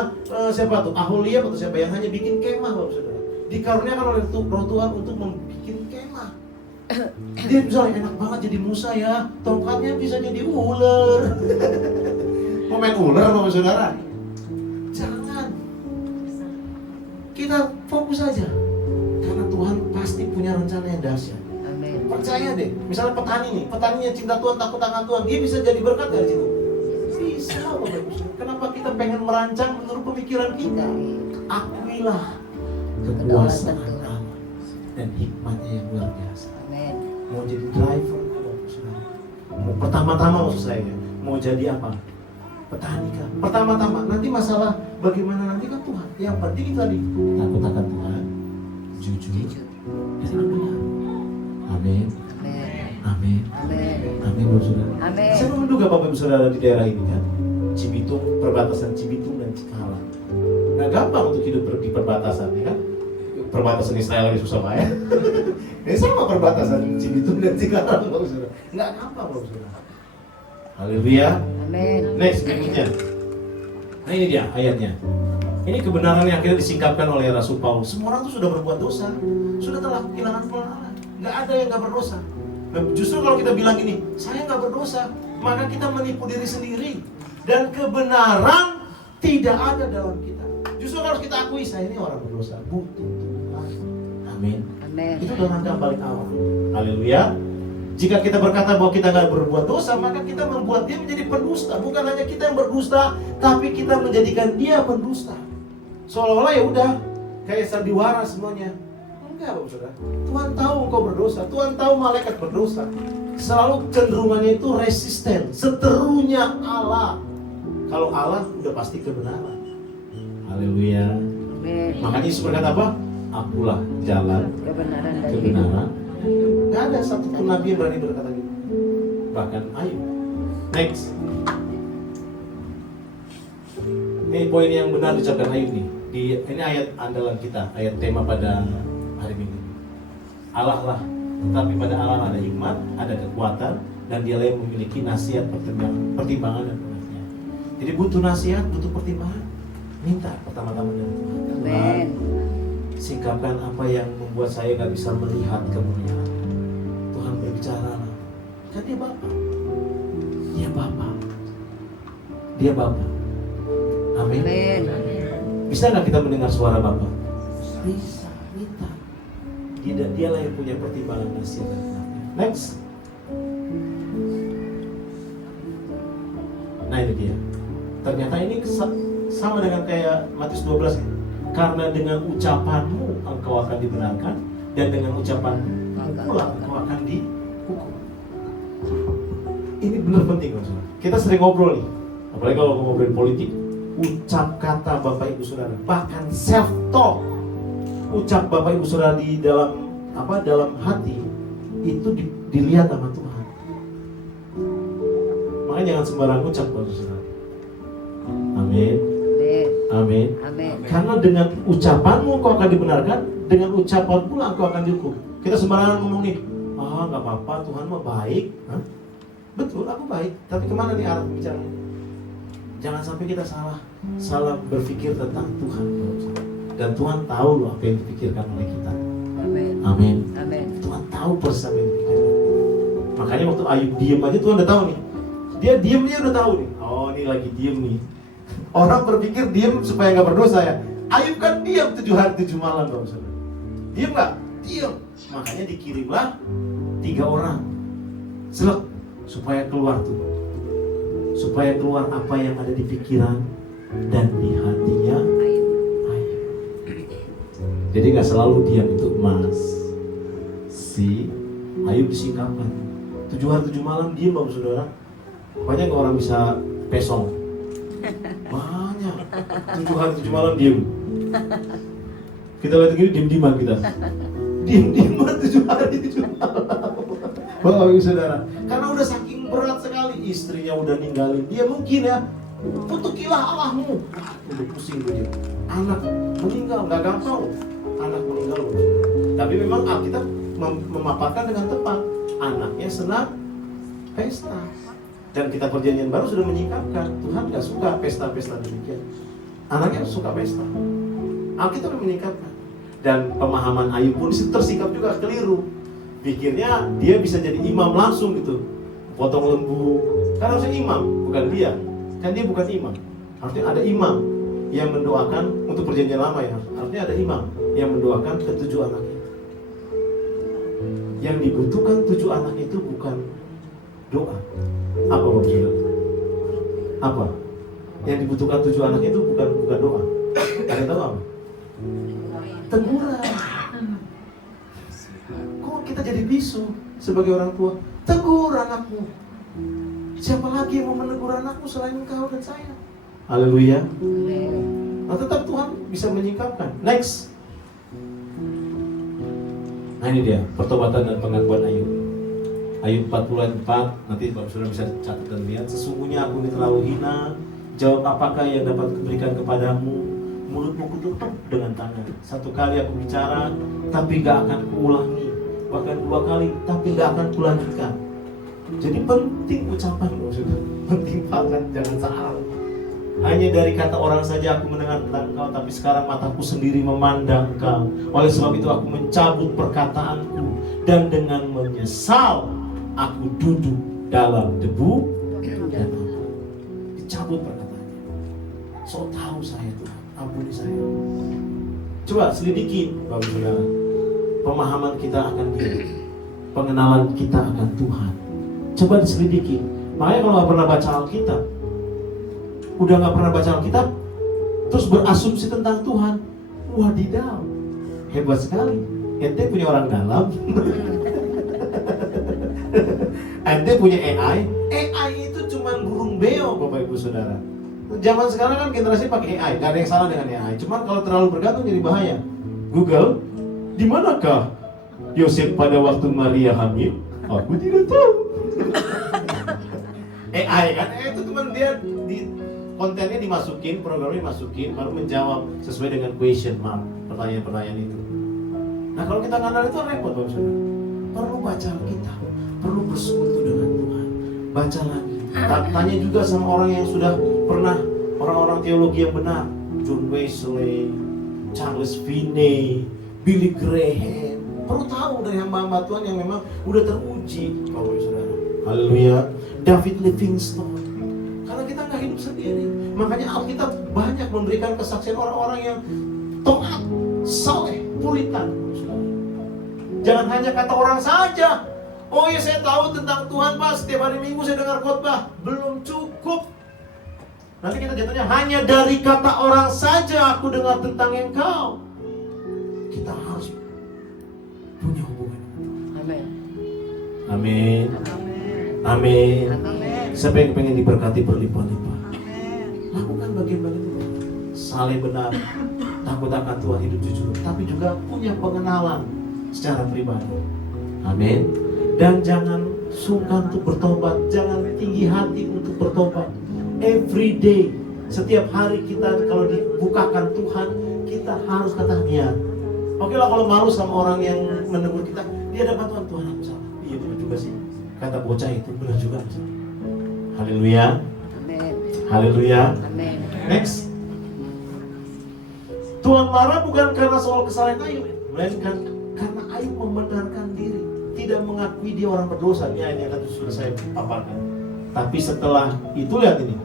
siapa tuh? Aholiab atau siapa yang hanya bikin kemah Bapak Ibu Saudara. Dikaruniakan oleh Roh Tuhan untuk membuat kemah. Dia misalnya enak banget jadi Musa ya, tongkatnya bisa jadi ular. Mau main ular Bapak Ibu Saudara? Jangan. Kita fokus aja. Karena Tuhan pasti punya rencana yang dahsyat. Amin. Percaya deh, misalnya petani nih, petaninya cinta Tuhan, takut akan Tuhan, dia bisa jadi berkat dari situ. Bisa Bapak Ibu. Kenapa kita pengen merancang menurut pemikiran kita? Akuilah kekuasaan Allah dan hikmatnya yang luar biasa. Amin. Mau jadi driver, mau pertama-tama maksud saya, mau jadi apa? Petani kan. Pertama-tama, nanti masalah bagaimana nanti kan Tuhan. Yang penting itu tadi takut akan Tuhan, jujur, dan benar. Amin. Amin. Amin. Amin. Amin Bapak Saudara. Amin. Saya menduga Bapak Ibu Saudara di daerah ini kan, Cibitung, perbatasan Cibitung dan Cikarang. Nah gampang untuk hidup di perbatasan ya kan. Perbatasan Israel lagi susah ya. Ini sama perbatasan Cibitung dan Cikarang Bapak Saudara. Nggak gampang Bapak Saudara. Haleluya. Amin. Next berikutnya. Nah ini dia ayatnya. Ini kebenaran yang akhirnya disingkapkan oleh Rasul Paulus. Semua orang itu sudah berbuat dosa, sudah telah kehilangan pengenalan. Nggak ada yang nggak berdosa. Nah, justru kalau kita bilang gini, saya nggak berdosa, maka kita menipu diri sendiri. Dan kebenaran tidak ada dalam kita. Justru harus kita akui saya ini orang berdosa, butuh Tuhan. Amin. Amin. Itu adalah langkah paling awal. Haleluya. Jika kita berkata bahwa kita nggak berbuat dosa, maka kita membuat dia menjadi pendusta. Bukan hanya kita yang berdusta, tapi kita menjadikan dia pendusta. Seolah-olah ya udah kayak sandiwara semuanya. Enggak Bapak Saudara. Tuhan tahu engkau berdosa, Tuhan tahu malaikat berdosa. Selalu cenderungannya itu resisten, seterunya Allah. Kalau Allah udah pasti kebenaran. Haleluya. Amin. Makanya Yesus berkata apa? Akulah jalan Kebenaran dan hidup. kebenaran. Gak ada satupun nabi yang berani berkata gitu. Bahkan Ayub. Next. Ini poin yang benar diucapkan Ayub nih. Ini ayat andalan kita, ayat tema pada hari Minggu. Allah lah, tetapi pada Allah ada hikmat, ada kekuatan, dan Dialah yang memiliki nasihat, pertimbangan dan pengertian. Jadi butuh nasihat, butuh pertimbangan. Minta pertama-tama dari Tuhan. Amin. Singkapkan apa yang membuat saya gak bisa melihat kemuliaan. Tuhan berbicara. Kan dia Bapa. Dia Bapa. Dia Bapa. Amin. Amin. Bisa gak kita mendengar suara Bapa? Bisa. Minta. Dialah yang punya pertimbangan nasihat dan pengertian. Next. Nah itu dia. Ternyata ini sama dengan kayak Matius 12 ya. Karena dengan ucapanmu engkau akan dibenarkan, dan dengan ucapanmu pula engkau akan dihukum. Ini benar penting Saudara. Kita sering ngobrol nih, apalagi kalau ngobrolin politik. Ucap kata Bapak Ibu Saudara, bahkan self talk, ucap Bapak Ibu Saudara di dalam hati itu dilihat sama Tuhan. Makanya jangan sembarang ucap Bapak Ibu Saudara. Amin. Amin. Amin. Karena dengan ucapanmu kau akan dibenarkan, dengan ucapan pula engkau akan dihukum. Kita sembarangan ngomong nih, nggak apa-apa, Tuhan mah baik. Hah? Betul, aku baik. Tapi kemana nih arah bicaranya? Jangan sampai kita salah berpikir tentang Tuhan. Dan Tuhan tahu loh apa yang dipikirkan oleh kita. Amin. Amin. Amin. Tuhan tahu persis apa yang dipikirkan. Makanya waktu Ayub diem aja Tuhan udah tahu nih. Dia diem dia udah tahu nih. Oh ini lagi diem nih. Orang berpikir diam supaya nggak berdosa ya. Ayub kan diam 7 hari 7 malam Bapak Saudara. Diam nggak? Diam. Makanya dikirimlah 3 orang. Selek supaya keluar tuh. Supaya keluar apa yang ada di pikiran dan di hatinya Ayub. Jadi nggak selalu diam itu Mas, si, Ayub disingkapkan. 7 hari 7 malam diem Bapak Saudara. Banyak nggak orang bisa pesong? Banyak. 7 hari 7 malam diem. Kita lihat gini diem-dieman kita. Diem-dieman 7 hari 7 malam. Bapak Ibu Saudara, karena udah saking berat sekali, istrinya udah ninggalin dia, mungkin ya, kutukilah Allahmu. Udah pusing dia. Anak meninggal, nggak gampang. Anak meninggal. Tapi memang Alkitab memaparkan dengan tepat. Anaknya senang pesta. Dan kitab perjanjian baru sudah menyingkapkan, Tuhan nggak suka pesta-pesta demikian. Anaknya suka pesta. Alkitab menyingkapkan. Dan pemahaman Ayub pun tersikap juga keliru. Pikirnya dia bisa jadi imam langsung gitu, potong lembu. Kan harusnya imam, bukan dia. Kan dia bukan imam. Harusnya ada imam yang mendoakan untuk perjanjian lama ya. Artinya ada imam yang mendoakan ke 7 anak itu. Yang dibutuhkan 7 anak itu bukan doa. Apa Bapak Saudara? Apa? Yang dibutuhkan 7 anak itu bukan doa. Ada tahu apa? Teguran. Kok kita jadi bisu sebagai orang tua? Tegur anakmu. Siapa lagi yang mau menegur anakmu selain engkau dan saya? Haleluya. Nah, tetap Tuhan bisa menyingkapkan. Next. Nah ini dia, pertobatan dan pengakuan Ayub. Ayub 44, nanti Bapak Saudara bisa catat dan lihat. Sesungguhnya aku ini terlalu hina. Jawab apakah yang dapat kuberikan kepadamu? Mulutmu kututup dengan tangan. 1 kali aku bicara, tapi gak akan kuulangi. Bahkan 2 kali, tapi gak akan kulanjutkan. Jadi penting ucapan, maksudnya. Penting banget, jangan salah. Hanya dari kata orang saja aku mendengar tentang engkau, tapi sekarang mataku sendiri memandang engkau. Oleh sebab itu aku mencabut perkataanku, dan dengan menyesal aku duduk dalam debu dan abu. Dicabut perkataannya. So tahu saya Tuhan, ampuni saya. Coba selidiki Bapak Saudara, pemahaman kita akan Dia, pengenalan kita akan Tuhan. Coba diselidiki. Makanya kalau nggak pernah baca Alkitab, udah nggak pernah baca Alkitab, terus berasumsi tentang Tuhan, wadidaw, hebat sekali. Ente punya orang dalam, ente punya AI. AI itu cuma burung beo, Bapak Ibu Saudara. Zaman sekarang kan generasi pakai AI, gak ada yang salah dengan AI. Cuman kalau terlalu bergantung jadi bahaya. Google, di manakah Yosef pada waktu Maria hamil? Aku tidak tahu. AI kan, itu cuma dia di kontennya dimasukin, programnya dimasukin, baru menjawab sesuai dengan question mark, pertanyaan-pertanyaan itu. Nah kalau kita ngandalkan itu repot Bapak Saudara. Perlu baca Alkitab, perlu bersekutu dengan Tuhan. Baca lagi. Tanya juga sama orang yang sudah pernah, orang-orang teologi yang benar. John Wesley, Charles Finney, Billy Graham. Perlu tahu dari hamba-hamba Tuhan yang memang udah teruji, Bapak Saudara. Haleluya. David Livingstone. Karena kita nggak hidup sendiri. Makanya Alkitab banyak memberikan kesaksian orang-orang yang taat, saleh, puritan. Jangan hanya kata orang saja. Oh ya saya tahu tentang Tuhan Pak, setiap hari Minggu saya dengar khotbah. Belum cukup. Nanti kita jatuhnya hanya dari kata orang saja aku dengar tentang Engkau. Kita harus punya hubungan. Amin. Amin. Amin. Siapa yang pengen diberkati berlimpah-limpah? Lakukan bagian-bagian itu. Saleh benar, takut akan Tuhan, hidup jujur, tapi juga punya pengenalan secara pribadi. Amin. Dan jangan sungkan untuk bertobat, jangan tinggi hati untuk bertobat. Every day, setiap hari kita kalau dibukakan Tuhan, kita harus kata dia. Oke lah kalau malu sama orang yang menegur kita, dia dapat Tuhan aku salah. Iya benar juga sih. Kata bocah itu benar juga. Haleluya. Amin. Haleluya. Amin. Next. Tuhan marah bukan karena soal kesalahan Ayub, melainkan karena Ayub membenarkan diri, tidak mengakui dia orang berdosa. Ini ayat yang tadi sudah saya paparkan. Tapi setelah itu lihat ini,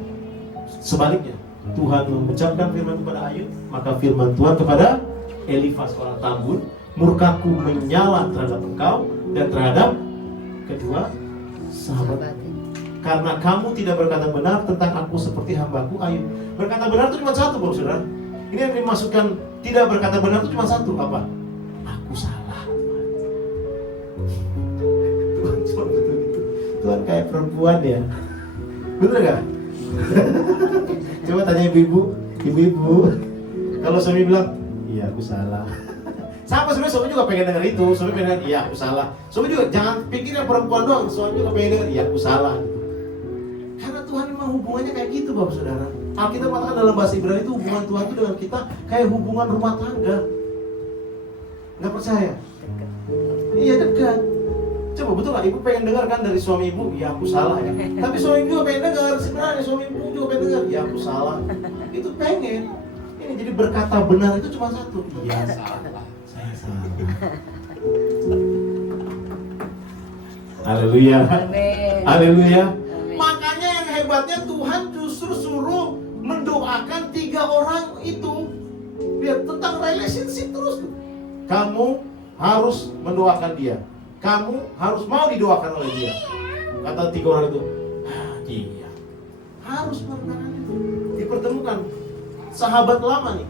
sebaliknya Tuhan mengucapkan firman kepada Ayub, maka firman Tuhan kepada Elifas orang Tambun, murkaku menyala terhadap engkau dan terhadap kedua sahabat. Karena kamu tidak berkata benar tentang aku seperti hambaku Ayub. Berkata benar itu cuma satu, Bapak Saudara. Ini yang dimasukkan tidak berkata benar itu cuma satu, apa? Aku salah. Tuhan kayak perempuan ya. Bener gak? Coba tanya ibu-ibu. Kalau suami bilang, iya aku salah. Sama sebenarnya suami juga pengen denger itu. Suami pengen, iya aku salah. Suami juga jangan pikir yang perempuan doang. Suami juga pengen denger, iya aku salah. Karena Tuhan memang hubungannya kayak gitu Bapak Saudara. Alkitab mengatakan dalam bahasa Ibrani itu hubungan Tuhan itu dengan kita kayak hubungan rumah tangga. Nggak percaya? Iya dekat. Coba betul nggak? Ibu pengen dengar kan dari suami ibu? Ya aku salah ya. Tapi suami ibu juga pengen dengar. Sebenarnya suami ibu juga pengen dengar. Ya aku salah. Itu pengen. Ini jadi berkata benar itu cuma satu. Iya salah. Saya salah. Haleluya. Amin. Haleluya. Amin. Makanya yang hebatnya Tuhan justru suruh mendoakan 3 orang itu. Lihat tentang relationship terus. Kamu harus mendoakan dia. Kamu harus mau didoakan oleh dia. Kata 3 orang itu, dia harus melakukan itu. Dipertemukan sahabat lama nih,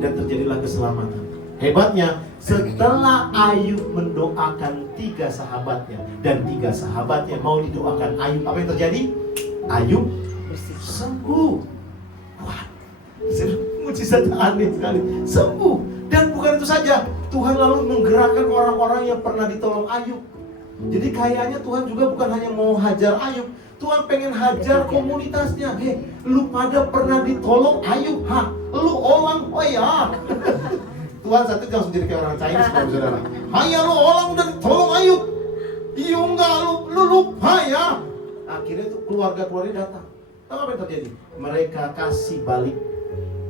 dan terjadilah keselamatan. Hebatnya, setelah Ayub mendoakan 3 sahabatnya dan 3 sahabatnya mau didoakan Ayub, apa yang terjadi? Ayub sembuh. Wah, mujizat aneh sekali. Sembuh. Dan bukan itu saja, Tuhan lalu menggerakkan orang-orang yang pernah ditolong Ayub. Jadi kayaknya Tuhan juga bukan hanya mau hajar Ayub, Tuhan pengen hajar komunitasnya. Hei, lu pada pernah ditolong Ayub? Hah? Lu orang? Oh ya. Tuhan satu langsung jadi kayak orang Chinese, saudara. Hanya lu orang udah ditolong Ayub. Iya enggak, lu lupa ya. Akhirnya itu keluarga-keluarga datang. Tahu apa yang terjadi? Mereka kasih balik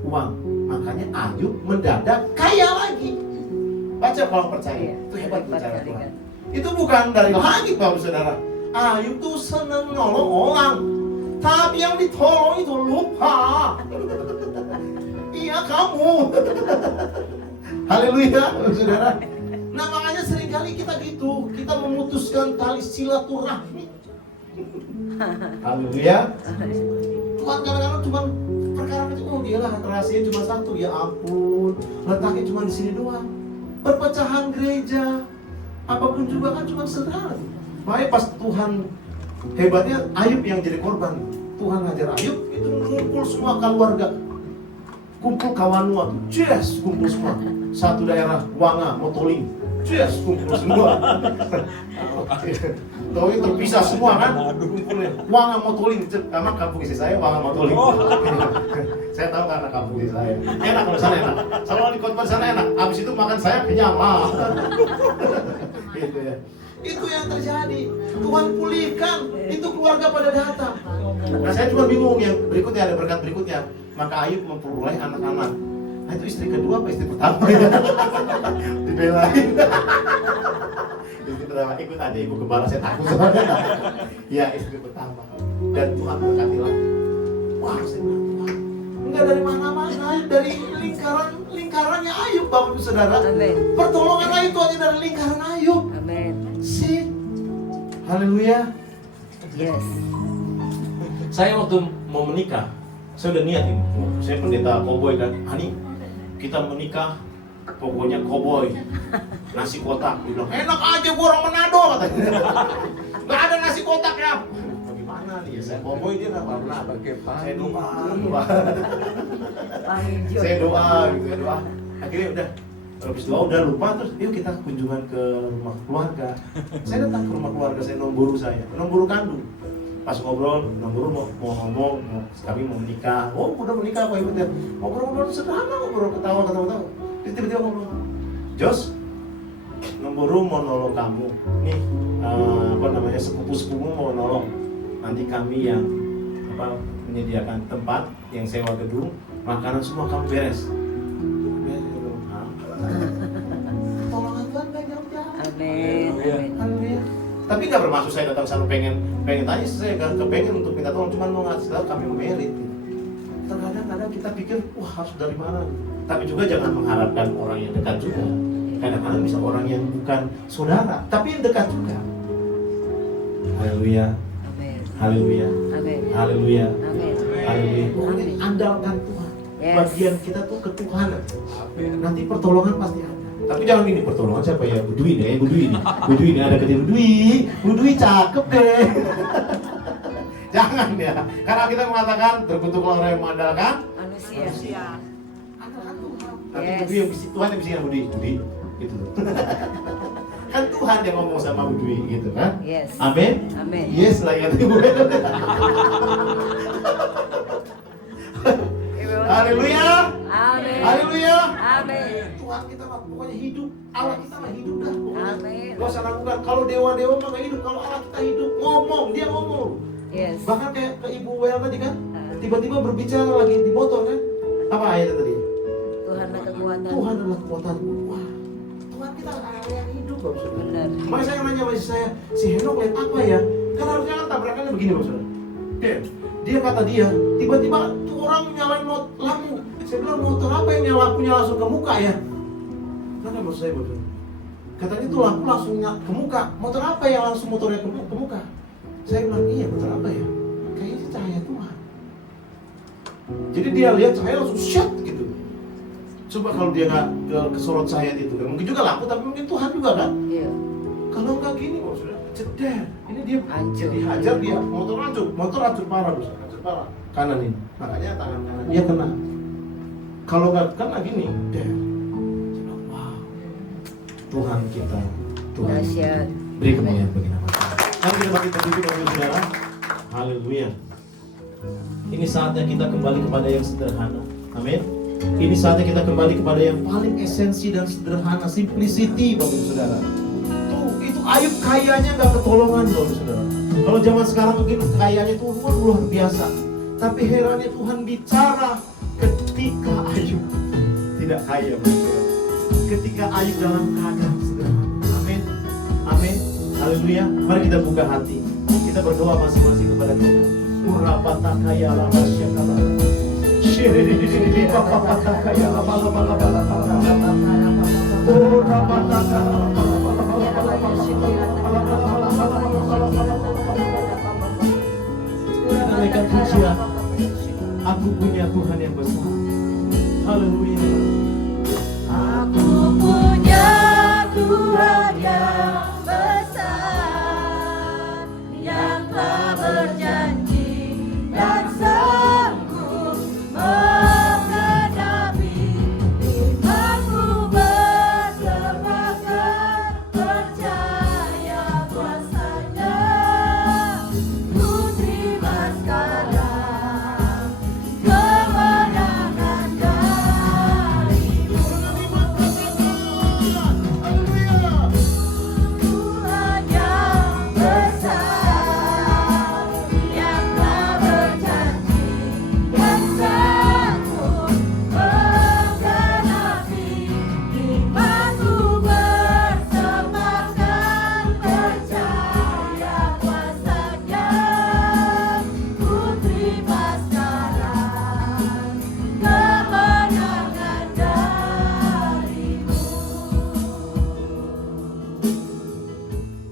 uang. Makanya Ayub mendadak kaya lagi. Baca kalau percaya. Itu hebat bicara Tuhan. Itu bukan dari langit Bapak Saudara. Ayub tuh senang nolong orang. Tapi yang ditolong itu lupa. Iya kamu. Haleluya Saudara. Nah makanya seringkali kita gitu. Kita memutuskan tali silaturahmi. Haleluya. Tuhan kadang-kadang cuma perkara kecil, oh gila rahasia cuma satu, ya ampun, letaknya cuma di sini doang. Perpecahan gereja, apapun juga kan cuma sederhana. Makanya pas Tuhan, hebatnya Ayub yang jadi korban. Tuhan ngajar Ayub, itu ngumpul semua keluarga, kumpul kawanua, yes, kumpul semua. Satu daerah Wanga, Motoling, yes, kumpul semua. Tahu terpisah semua kan? Kumpulnya. Wanga Motoling, karena kampung istri saya Wanga Motoling. Saya tahu karena kampung istri saya. Enak kalau sana enak. Kalau di kota sana enak. Habis itu makan saya kenyang lah. Gitu ya. Itu yang terjadi. Tuhan pulihkan. Itu keluarga pada datang. Nah saya cuma bingung yang berikutnya, ada berkat berikutnya. Maka Ayub memperoleh anak-anak. Nah itu istri kedua apa istri pertama ya? Dibelain. Istri pertama, ikut aja ibu gembala, saya takut soalnya. Ya istri pertama. Dan Tuhan berkatilah. Wah saya bilang Tuhan, enggak dari mana-mana, dari lingkarannya Ayub Bapak Ibu Saudara. Amin. Pertolongan Ayub itu hanya dari lingkaran Ayub. Amin. Sih. Haleluya. Yes. Saya waktu mau menikah, saya udah niat ini. Saya pendeta koboi kan, Hani, kita menikah, pokoknya koboi, nasi kotak. Dia bilang, enak aja gua orang Manado katanya. Gak ada nasi kotak ya. Bagaimana nih ya, saya koboi dia gak pernah. Saya doa. Saya doa gitu ya, doa. Akhirnya udah, habis doa udah lupa, terus yuk kita kunjungan ke rumah keluarga. Saya datang ke rumah keluarga saya, nomburu kandung. Pas ngobrol, nomburu mau ngomong, kami mau menikah. Oh udah menikah Pak Ibu ya. Ngobrol sederhana, ngobrol ketawa. Terus tiba-tiba ngomong, Jos, nomburu mau nolong kamu. Nih, sepupu-sepupu mau nolong. Nanti kami yang menyediakan tempat, yang sewa gedung, makanan semua kamu beres. Tolongan Tuhan gak jauh-jauh. Amin. Haleluya. Tapi nggak bermaksud saya datang sana pengen tanya, saya nggak kepengen untuk minta tolong, cuma mau ngasih tahu kami merit. Kadang-kadang kita pikir, wah harus dari mana? Tapi juga jangan mengharapkan orang yang dekat juga. Kadang-kadang bisa orang yang bukan saudara, tapi yang dekat juga. Haleluya. Amin. Haleluya. Amin. Haleluya. Amin. Haleluya. Pokoknya andalkan Tuhan. Yes. Bagian kita tuh ketuhanan. Nanti pertolongan pasti ada. Tapi jangan gini, pertolongan siapa ya? Bu Dwi nih, Bu Dwi nih. Bu Dwi nih, ada ketemu Bu Dwi cakep deh. Jangan ya, karena kita mengatakan terkutuk orang yang mengandalkan Manusia. andalkan Tuhan. Nanti Yes. Bu Dwi yang Tuhan yang bisikin Bu Dwi, gitu. Kan Tuhan yang ngomong sama Bu Dwi, gitu kan? Yes. Amin. Amin. Yes lah ya Ibu. Haleluya. Amin. Haleluya. Amin. Tuhan kita mah pokoknya hidup, Allah kita mah hidup dah. Pokoknya. Amin. Gak usah ragukan, kalau dewa-dewa mah gak hidup, kalau Allah kita hidup, ngomong, dia ngomong. Yes. Bahkan kayak ke Ibu Wel tadi kan, tiba-tiba berbicara lagi di motor kan. Apa ayatnya tadi? Tuhan adalah kekuatan. Tuhan adalah kekuatanku. Wah, Tuhan kita Allah yang hidup, Bapak Saudara. Benar. Makanya saya nanya sama istri saya, si Henok lihat apa ya? Kan harusnya kan tabrakannya begini, Bapak Saudara. Dia kata dia, tiba-tiba tuh orang nyalain lampu. Saya bilang, motor apa yang lampunya langsung ke muka ya? Karena maksud saya, Bapak Saudara, katanya tuh lampu langsung ke muka. Motor apa yang langsung motornya ke muka? Saya bilang, iya motor apa ya? Kayaknya sih cahaya Tuhan. Jadi dia lihat cahaya langsung shut gitu. Coba kalau dia nggak kesorot cahaya itu, mungkin juga lampu, tapi mungkin Tuhan juga kan? Iya. Kalau nggak gini, Bos, sudah ceder. Ini dia Hancur. dihajar dia, motor hancur parah, Bos, hancur parah. Kanan ini, makanya tangan kanan dia kena. Kalau nggak kena gini, der. Wow, Tuhan kita, Tuhan. Dahsyat. Beri kemuliaan bagi nama Tuhan. Mari kita bagi tertutup bagi saudara. Haleluya. Ini saatnya kita kembali kepada yang sederhana. Amin. Ini saatnya kita kembali kepada yang paling esensi dan sederhana, simplicity, Bapak Saudara. Itu Ayub kayanya nggak ketolongan, Bapak Saudara. Kalau zaman sekarang mungkin kayanya itu luar biasa. Tapi herannya Tuhan bicara ketika Ayub tidak kaya, Bapak Saudara. Ketika Ayub dalam keadaan sederhana. Amin. Amin. Haleluya. Mari kita buka hati. Kita berdoa masing-masing kepada Tuhan. Urapata kaya la masyakala. Shiriri papa kaya la bala bala bala bala. Urapata kaya la bala bala bala bala. Kita naikkan pujian. Aku punya Tuhan yang besar. Haleluya. Aku punya Tuhan yang besar, yang telah berjanji dan sanggup menggenapi imanku bersemakan percaya kuasanya. Ku terima sekarang kemenangan darimu. Tuhan yang besar, yang telah berjanji dan sanggup menggenapi imanku bersemakan percaya kuasanya. Ku terima sekarang kemenangan darimu.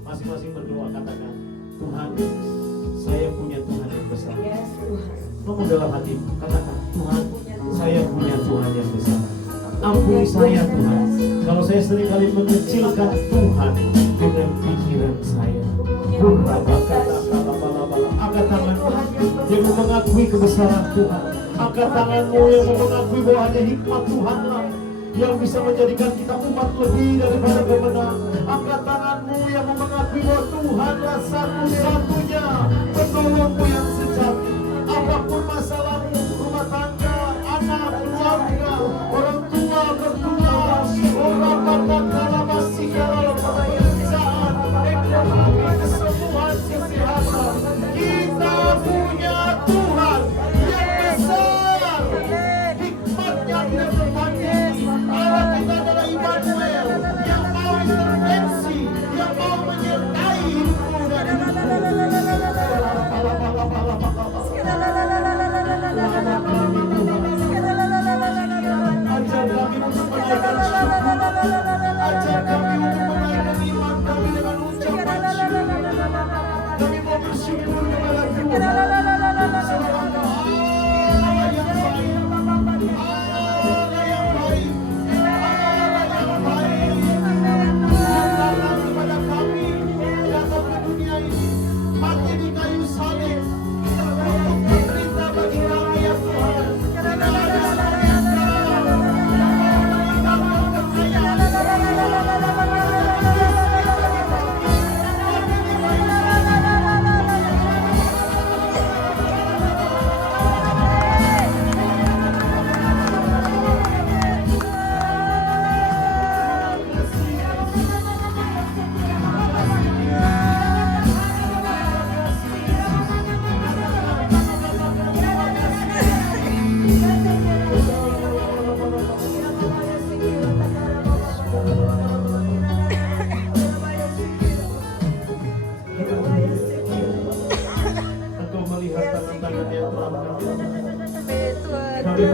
Masing-masing berdoa, katakan, Tuhan, saya punya Tuhan yang besar. Yes, Tuhan. Ngomong dalam hati, katakan, Tuhan, saya punya Tuhan yang besar. Ampuni saya, Tuhan, kalau saya seringkali mengecilkan Tuhan dengan pikiran saya. Angkat tanganmu yang mengakui kebesaran Tuhan. Angkat tanganmu yang mengakui bahwa hanya hikmat Tuhanlah yang bisa menjadikan kita umat lebih daripada pemenang. Angkat tanganmu yang mengakui bahwa Tuhanlah satu-satunya penolongmu yang sejati. Apapun masalahmu, rumah tangga, anak, keluarga, orang tua, mertua, orang kata-kata masih kalau pekerjaan, ekonomi, kesembuhan, kesehatan. Kita punya Tuhan yang besar. Hikmatnya tidak tertandingi. Allah kita adalah Immanuel yang mau intervensi, yang mau menyertai hidupmu dan hidupku.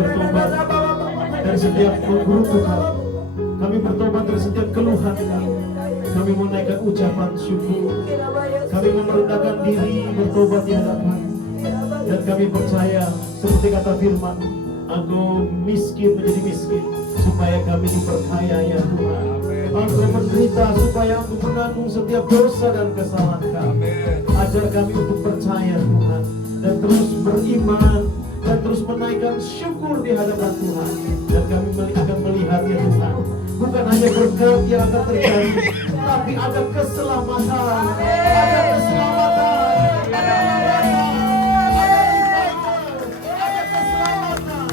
bertobat dari setiap menggerutu kami. Kami bertobat dari setiap keluhan kami. Kami menaikkan ucapan syukur. Kami merendahkan diri bertobat di hadapan. Dan kami percaya seperti kata firman, Engkau miskin menjadi miskin supaya kami diperkaya ya Tuhan. Engkau menderita supaya Engkau menanggung setiap dosa dan kesalahan kami. Ajar kami untuk percaya Tuhan dan terus beriman dan terus menaikkan syukur di hadapan Tuhan. Dan kami akan melihat ya Tuhan, bukan hanya berkat yang akan terjadi, tapi ada keselamatan, ada keselamatan, ada keselamatan.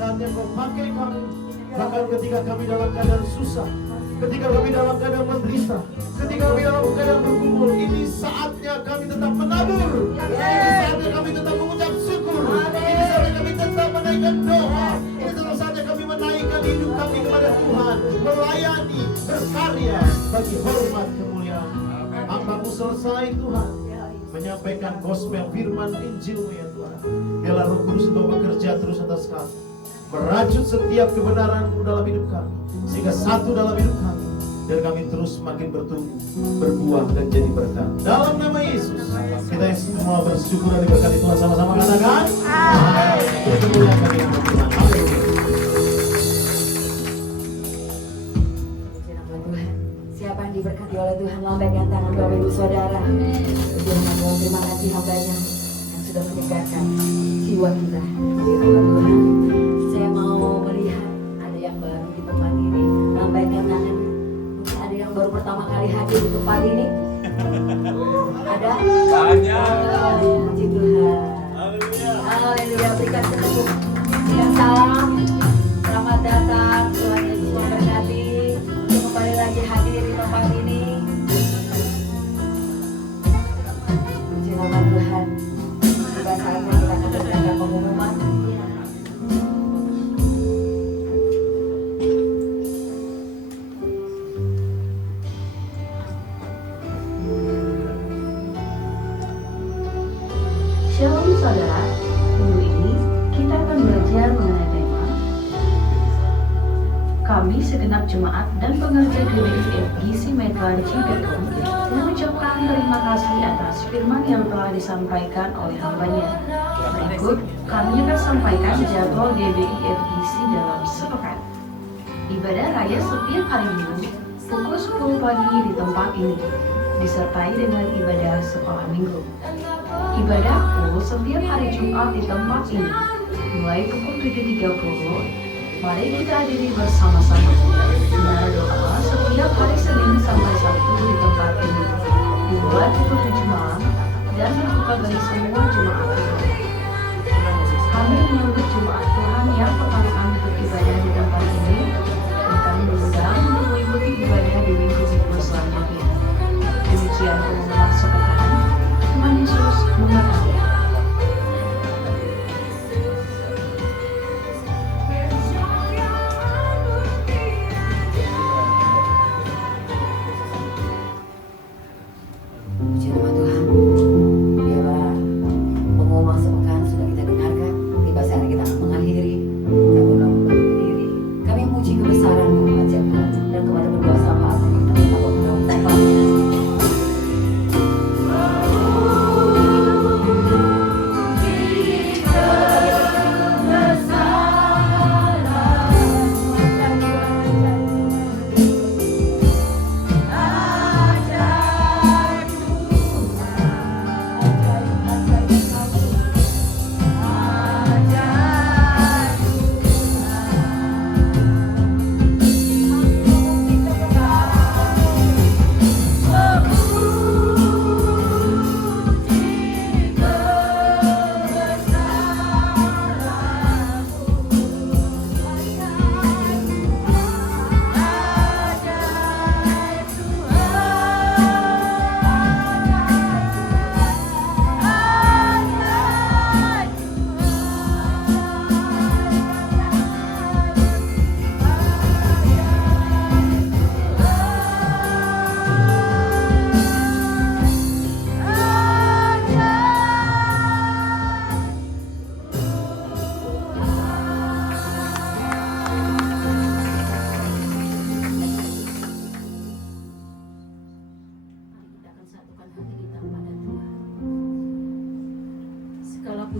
Saatnya Kau pakai kami, bahkan ketika kami dalam keadaan susah, ketika kami dalam keadaan menderita, ketika kami dalam keadaan bergumul. Ini saatnya kami tetap menabur, ini saatnya kami tetap mengucap syukur, ini saatnya kami tetap menaikkan doa, ini tetap saatnya kami menaikkan hidup kami kepada Tuhan, melayani, berkarya bagi hormat kemuliaan. Hamba-Mu selesai Tuhan menyampaikan gospel firman Injil-Mu ya Tuhan. Biarlah Roh Kudus Engkau bekerja terus atas kami, merajut setiap kebenaran-Mu dalam hidup kami, sehingga satu dalam hidup kami, dan kami terus makin bertumbuh, berbuah dan jadi berkat. Dalam nama Yesus, kita semua bersyukur dan diberkati Tuhan. Sama-sama katakan amin. Berkemuliaan bagi nama Tuhan. Haleluya. Siapa yang diberkati oleh Tuhan, lambaikan tangan Bapak Ibu Saudara. Tuhan, terima kasih hamba-Nya yang sudah menyegarkan jiwa kita. Tuhan, saya mau melihat ada yang baru di tempat ini. Lambaikan tangan. Mungkin ada yang baru pertama kali hadir di tempat ini. Ada? Banyak. Puji Tuhan. Haleluya. Berikan tepuk yang salam. Selamat datang. Tuhan Yesus memberkati. Untuk kembali lagi hadir di tempat ini. Puji nama Tuhan. Tiba saatnya kita akan mendengarkan pengumuman. Shalom saudara, minggu ini kita akan belajar mengenai tema kami segenap jemaat dan pengerja GBI FGC Medan Cibitung mengucapkan terima kasih atas firman yang telah disampaikan oleh hamba-Nya. Berikut kami akan sampaikan jadwal GBI FGC dalam sepekan. Ibadah raya setiap hari Minggu pukul 10 pagi di tempat ini, disertai dengan ibadah sekolah minggu. Ibadah full setiap hari Jumat di tempat ini, mulai pukul 7.30. Mari kita hadiri bersama-sama. Menara doa setiap hari Senin sampai Sabtu di tempat ini, dimulai pukul 7 malam dan dibuka bagi semua jemaat Tuhan. Kami menyambut jemaat Tuhan yang pertama beribadah di tempat ini, dan kami mengundang untuk mengikuti ibadah di minggu-minggu selanjutnya. Demikian pengumuman sepekan. Tuhan Yesus memberkati.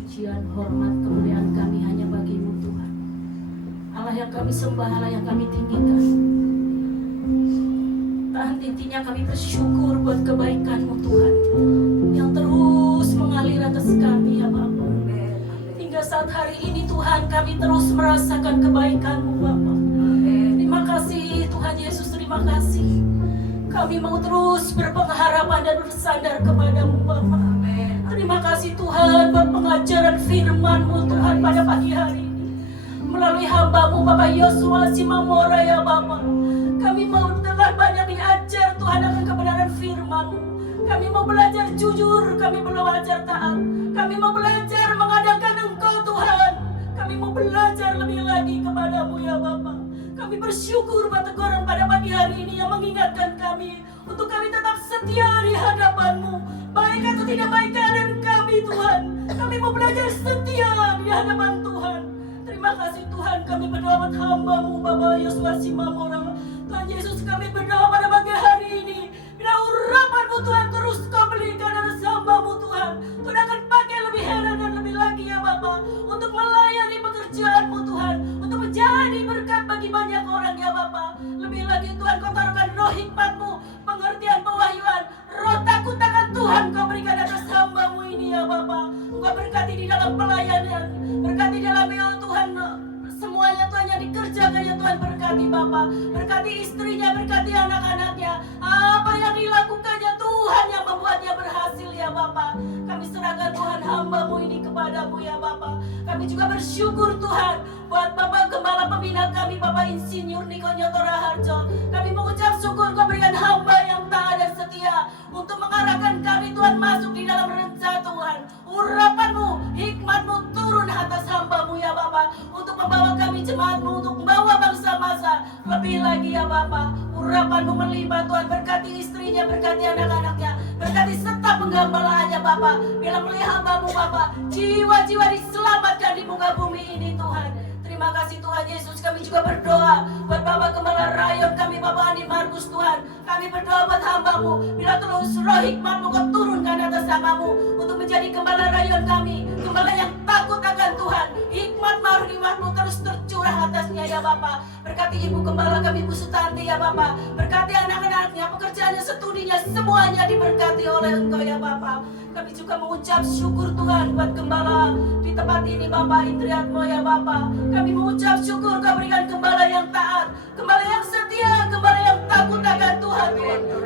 pujian, hormat, kemuliaan kami hanya bagi-Mu Tuhan. Allah yang kami sembah, Allah yang kami tinggikan. Tak henti-hentinya kami bersyukur buat kebaikan-Mu Tuhan yang terus mengalir atas kami ya Bapa. Hingga saat hari ini Tuhan kami terus merasakan kebaikan-Mu Bapa. Terima kasih Tuhan Yesus, terima kasih. Kami mau terus berpengharapan dan bersandar kepada-Mu Bapa. Terima kasih Tuhan buat pengajaran firman-Mu Tuhan pada pagi hari ini. Melalui hamba-Mu Bapak Yosua Simamora ya Bapa. Kami mau dengan banyak diajar Tuhan akan kebenaran firman-Mu. Kami mau belajar jujur, kami belajar taat. Kami mau belajar mengandalkan Engkau Tuhan. Kami mau belajar lebih lagi kepada-Mu ya Bapa. Kami bersyukur buat teguran pada pagi hari ini yang mengingatkan kami untuk kami tetap setia di hadapan-Mu. Baik atau tidak baik keadaan kami Tuhan, kami mau belajar setia di hadapan Tuhan. Terima kasih Tuhan, kami berdoa buat hamba-Mu Bapak Yosua Simamora. Tuhan Yesus, kami berdoa pada pagi hari ini, bila urapan-Mu Tuhan terus Kau berikan atas hamba-Mu Tuhan. Tuhan akan pakai lebih heran dan lebih lagi ya Bapa, untuk melayani pekerjaan-Mu Tuhan, untuk menjadi berkat bagi banyak orang ya Bapa. Lebih lagi Tuhan, Kau taruhkan roh hikmat-Mu, pengertian, pewahyuan, roh takut akan Tuhan Kau berikan atas hamba-Mu ini ya Bapa. Engkau berkati di dalam pelayanan, berkati dalam ya Tuhan, semuanya Tuhan yang dikerjakan ya Tuhan, berkati Bapa, berkati istrinya, berkati anak-anaknya. Apa yang dilakukannya Tuhan yang membuatnya berhasil ya Bapa. Kami serahkan Tuhan hamba-Mu ini kepada-Mu ya Bapa. Kami juga bersyukur Tuhan buat Bapak Gembala Pembina kami, Bapak Insinyur Niko Nyotora Harjo. Kami mengucap syukur Kau berikan hamba yang taat dan setia untuk mengarahkan kami Tuhan masuk di dalam rencana Tuhan. Urapan-Mu, hikmat-Mu turun atas hamba-Mu ya Bapa, untuk membawa kami jemaat-Mu, untuk membawa bangsa masa. Lebih lagi ya Bapa, urapan-Mu melimpah Tuhan, berkati istrinya, berkati anak-anaknya, berkati serta penggembalaannya Bapa. Bila melihat hamba-Mu Bapa, jiwa-jiwa diselamatkan di muka bumi ini Tuhan. Terima kasih Tuhan Yesus. Kami juga berdoa buat Bapak Gembala Rayon kami, Bapak Andi Markus Tuhan. Kami berdoa buat hamba-Mu, bila terus roh hikmat-Mu Kau turunkan atas hamba-Mu untuk menjadi Gembala Rayon kami, gembala yang takut akan Tuhan. Hikmat marifat-Mu terus tercurah atasnya ya Bapa. Berkati Ibu Gembala kami, Bu Sutanti ya Bapa. Berkati anak-anaknya, pekerjaannya, studinya, semuanya diberkati oleh Engkau ya Bapa. Kami juga mengucap syukur Tuhan buat gembala di tempat ini Bapak Indriatmo ya Bapak. Kami mengucap syukur Kau berikan gembala yang taat, gembala yang setia, gembala yang takut akan Tuhan.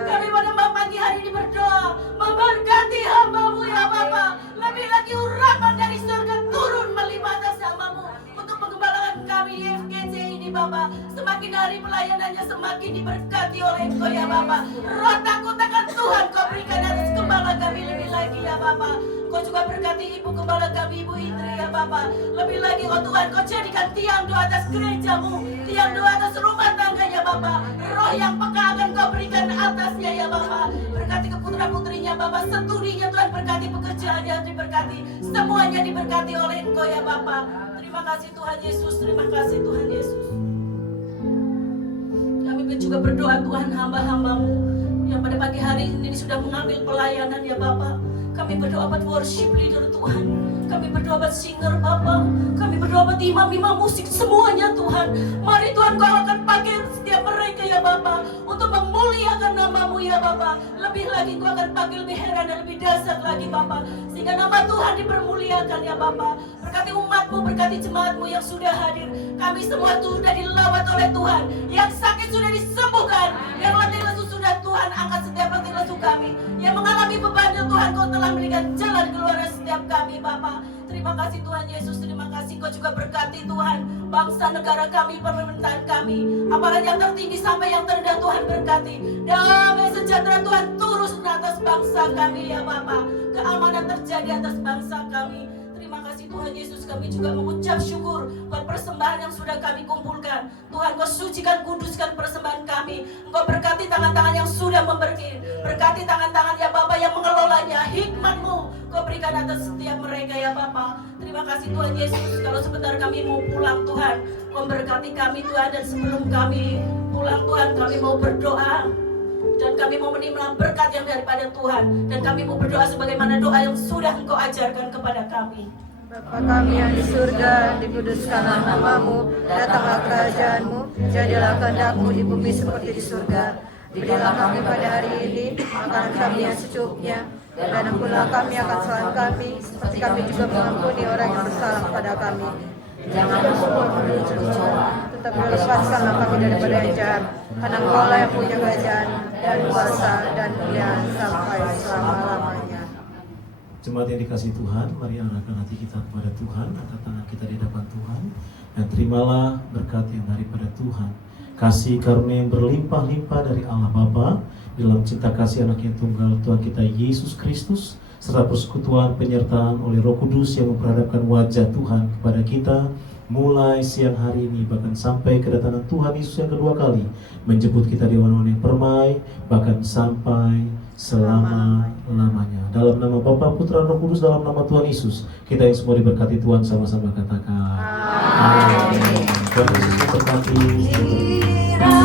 Kami pada pagi hari ini berdoa memberkati hamba-Mu ya Bapak. Lebih lagi urapan dari surga turun melimpah atas hamba-Mu untuk penggembalaan kami di FGC ini Bapak. Semakin hari pelayanannya semakin diberkati oleh Engkau ya Bapak. Roh takut akan Tuhan Kau berikan atas gembala kami lebih lagi ya Bapak. Kau juga berkati Ibu Gembala kami, Ibu Indri ya Bapak. Lebih lagi oh Tuhan, Kau jadikan tiang doa atas gereja-Mu, tiang doa atas rumah tangganya Bapak. Roh yang peka akan Kau berikan atasnya ya Bapak. Berkati keputra-putrinya Bapak, studinya Tuhan, berkati pekerjaannya diberkati, semuanya diberkati oleh Engkau ya Bapak. Terima kasih Tuhan Yesus, terima kasih Tuhan Yesus. Kami juga berdoa Tuhan hamba-hamba-Mu yang pada pagi hari ini sudah mengambil pelayanan ya Bapak. Kami berdoa buat worship leader Tuhan. Kami berdoa buat singer Bapak. Kami berdoa buat imam-imam musik semuanya Tuhan. Mari Tuhan Kau akan pakai setiap mereka ya Bapak untuk memuliakan nama-Mu ya Bapak. Lebih lagi Kau akan pakai lebih heran dan lebih dahsyat lagi Bapak, sehingga nama Tuhan dipermuliakan ya Bapak. Berkati umat-Mu, berkati jemaat-Mu yang sudah hadir. Kami semua sudah dilawat oleh Tuhan. Yang sakit sudah disembuhkan, yang letih lesu sudah Tuhan angkat setiap letih lesu kami. Yang mengalami beban Tuhan Kau telah memberikan jalan keluar setiap kami Bapak. Terima kasih Tuhan Yesus, terima kasih Kau juga berkati Tuhan bangsa negara kami, pemerintahan kami, aparat yang tertinggi sampai yang terendah Tuhan berkati. Damai sejahtera Tuhan turun atas bangsa kami ya Bapak. Keamanan terjadi atas bangsa kami. Terima kasih Tuhan Yesus, kami juga mengucap syukur buat persembahan yang sudah kami kumpulkan. Tuhan Kau sucikan, kuduskan persembahan kami. Engkau berkati tangan-tangan yang sudah memberi, berkati tangan-tangan ya Bapak yang mengelolanya. Hikmat-Mu Kau berikan atas setiap mereka ya Bapak. Terima kasih Tuhan Yesus. Kalau sebentar kami mau pulang Tuhan, Kau berkati kami Tuhan. Dan sebelum kami pulang Tuhan, kami mau berdoa dan kami mau menerima berkat yang daripada Tuhan. Dan kami mau berdoa sebagaimana doa yang sudah Engkau ajarkan kepada kami. Bapa kami yang di surga, dikuduskanlah namamu, datanglah kerajaanmu, jadilah kehendak-Mu di bumi seperti di surga. Berilah kami pada hari ini makanan kami yang secukupnya, dan ampunilah kami akan kesalahan kami, seperti kami juga mengampuni orang yang bersalah kepada kami. Jangan membawa kami dalam cobaan, tetapi lepaskanlah kami daripada yang jahat. Karena Engkau-lah yang punya kerajaan dan kuasa dan kemuliaan sampai selama-lamanya. Jemaat yang dikasih Tuhan, mari arahkan hati kita kepada Tuhan, angkat tangan kita di depan Tuhan, dan terimalah berkat yang daripada Tuhan. Kasih karunia yang berlimpah-limpah dari Allah Bapa, dalam cinta kasih anak yang tunggal Tuhan kita Yesus Kristus, serta persekutuan penyertaan oleh Roh Kudus yang memperhadapkan wajah Tuhan kepada kita, mulai siang hari ini bahkan sampai kedatangan Tuhan Yesus yang kedua kali, menjemput kita di awan-awan yang permai, bahkan sampai selama-lamanya. Dalam nama Bapa, Putra, Roh Kudus, dalam nama Tuhan Yesus, kita yang semua diberkati Tuhan, sama-sama katakan Amin. Tuhan Yesus memberkati.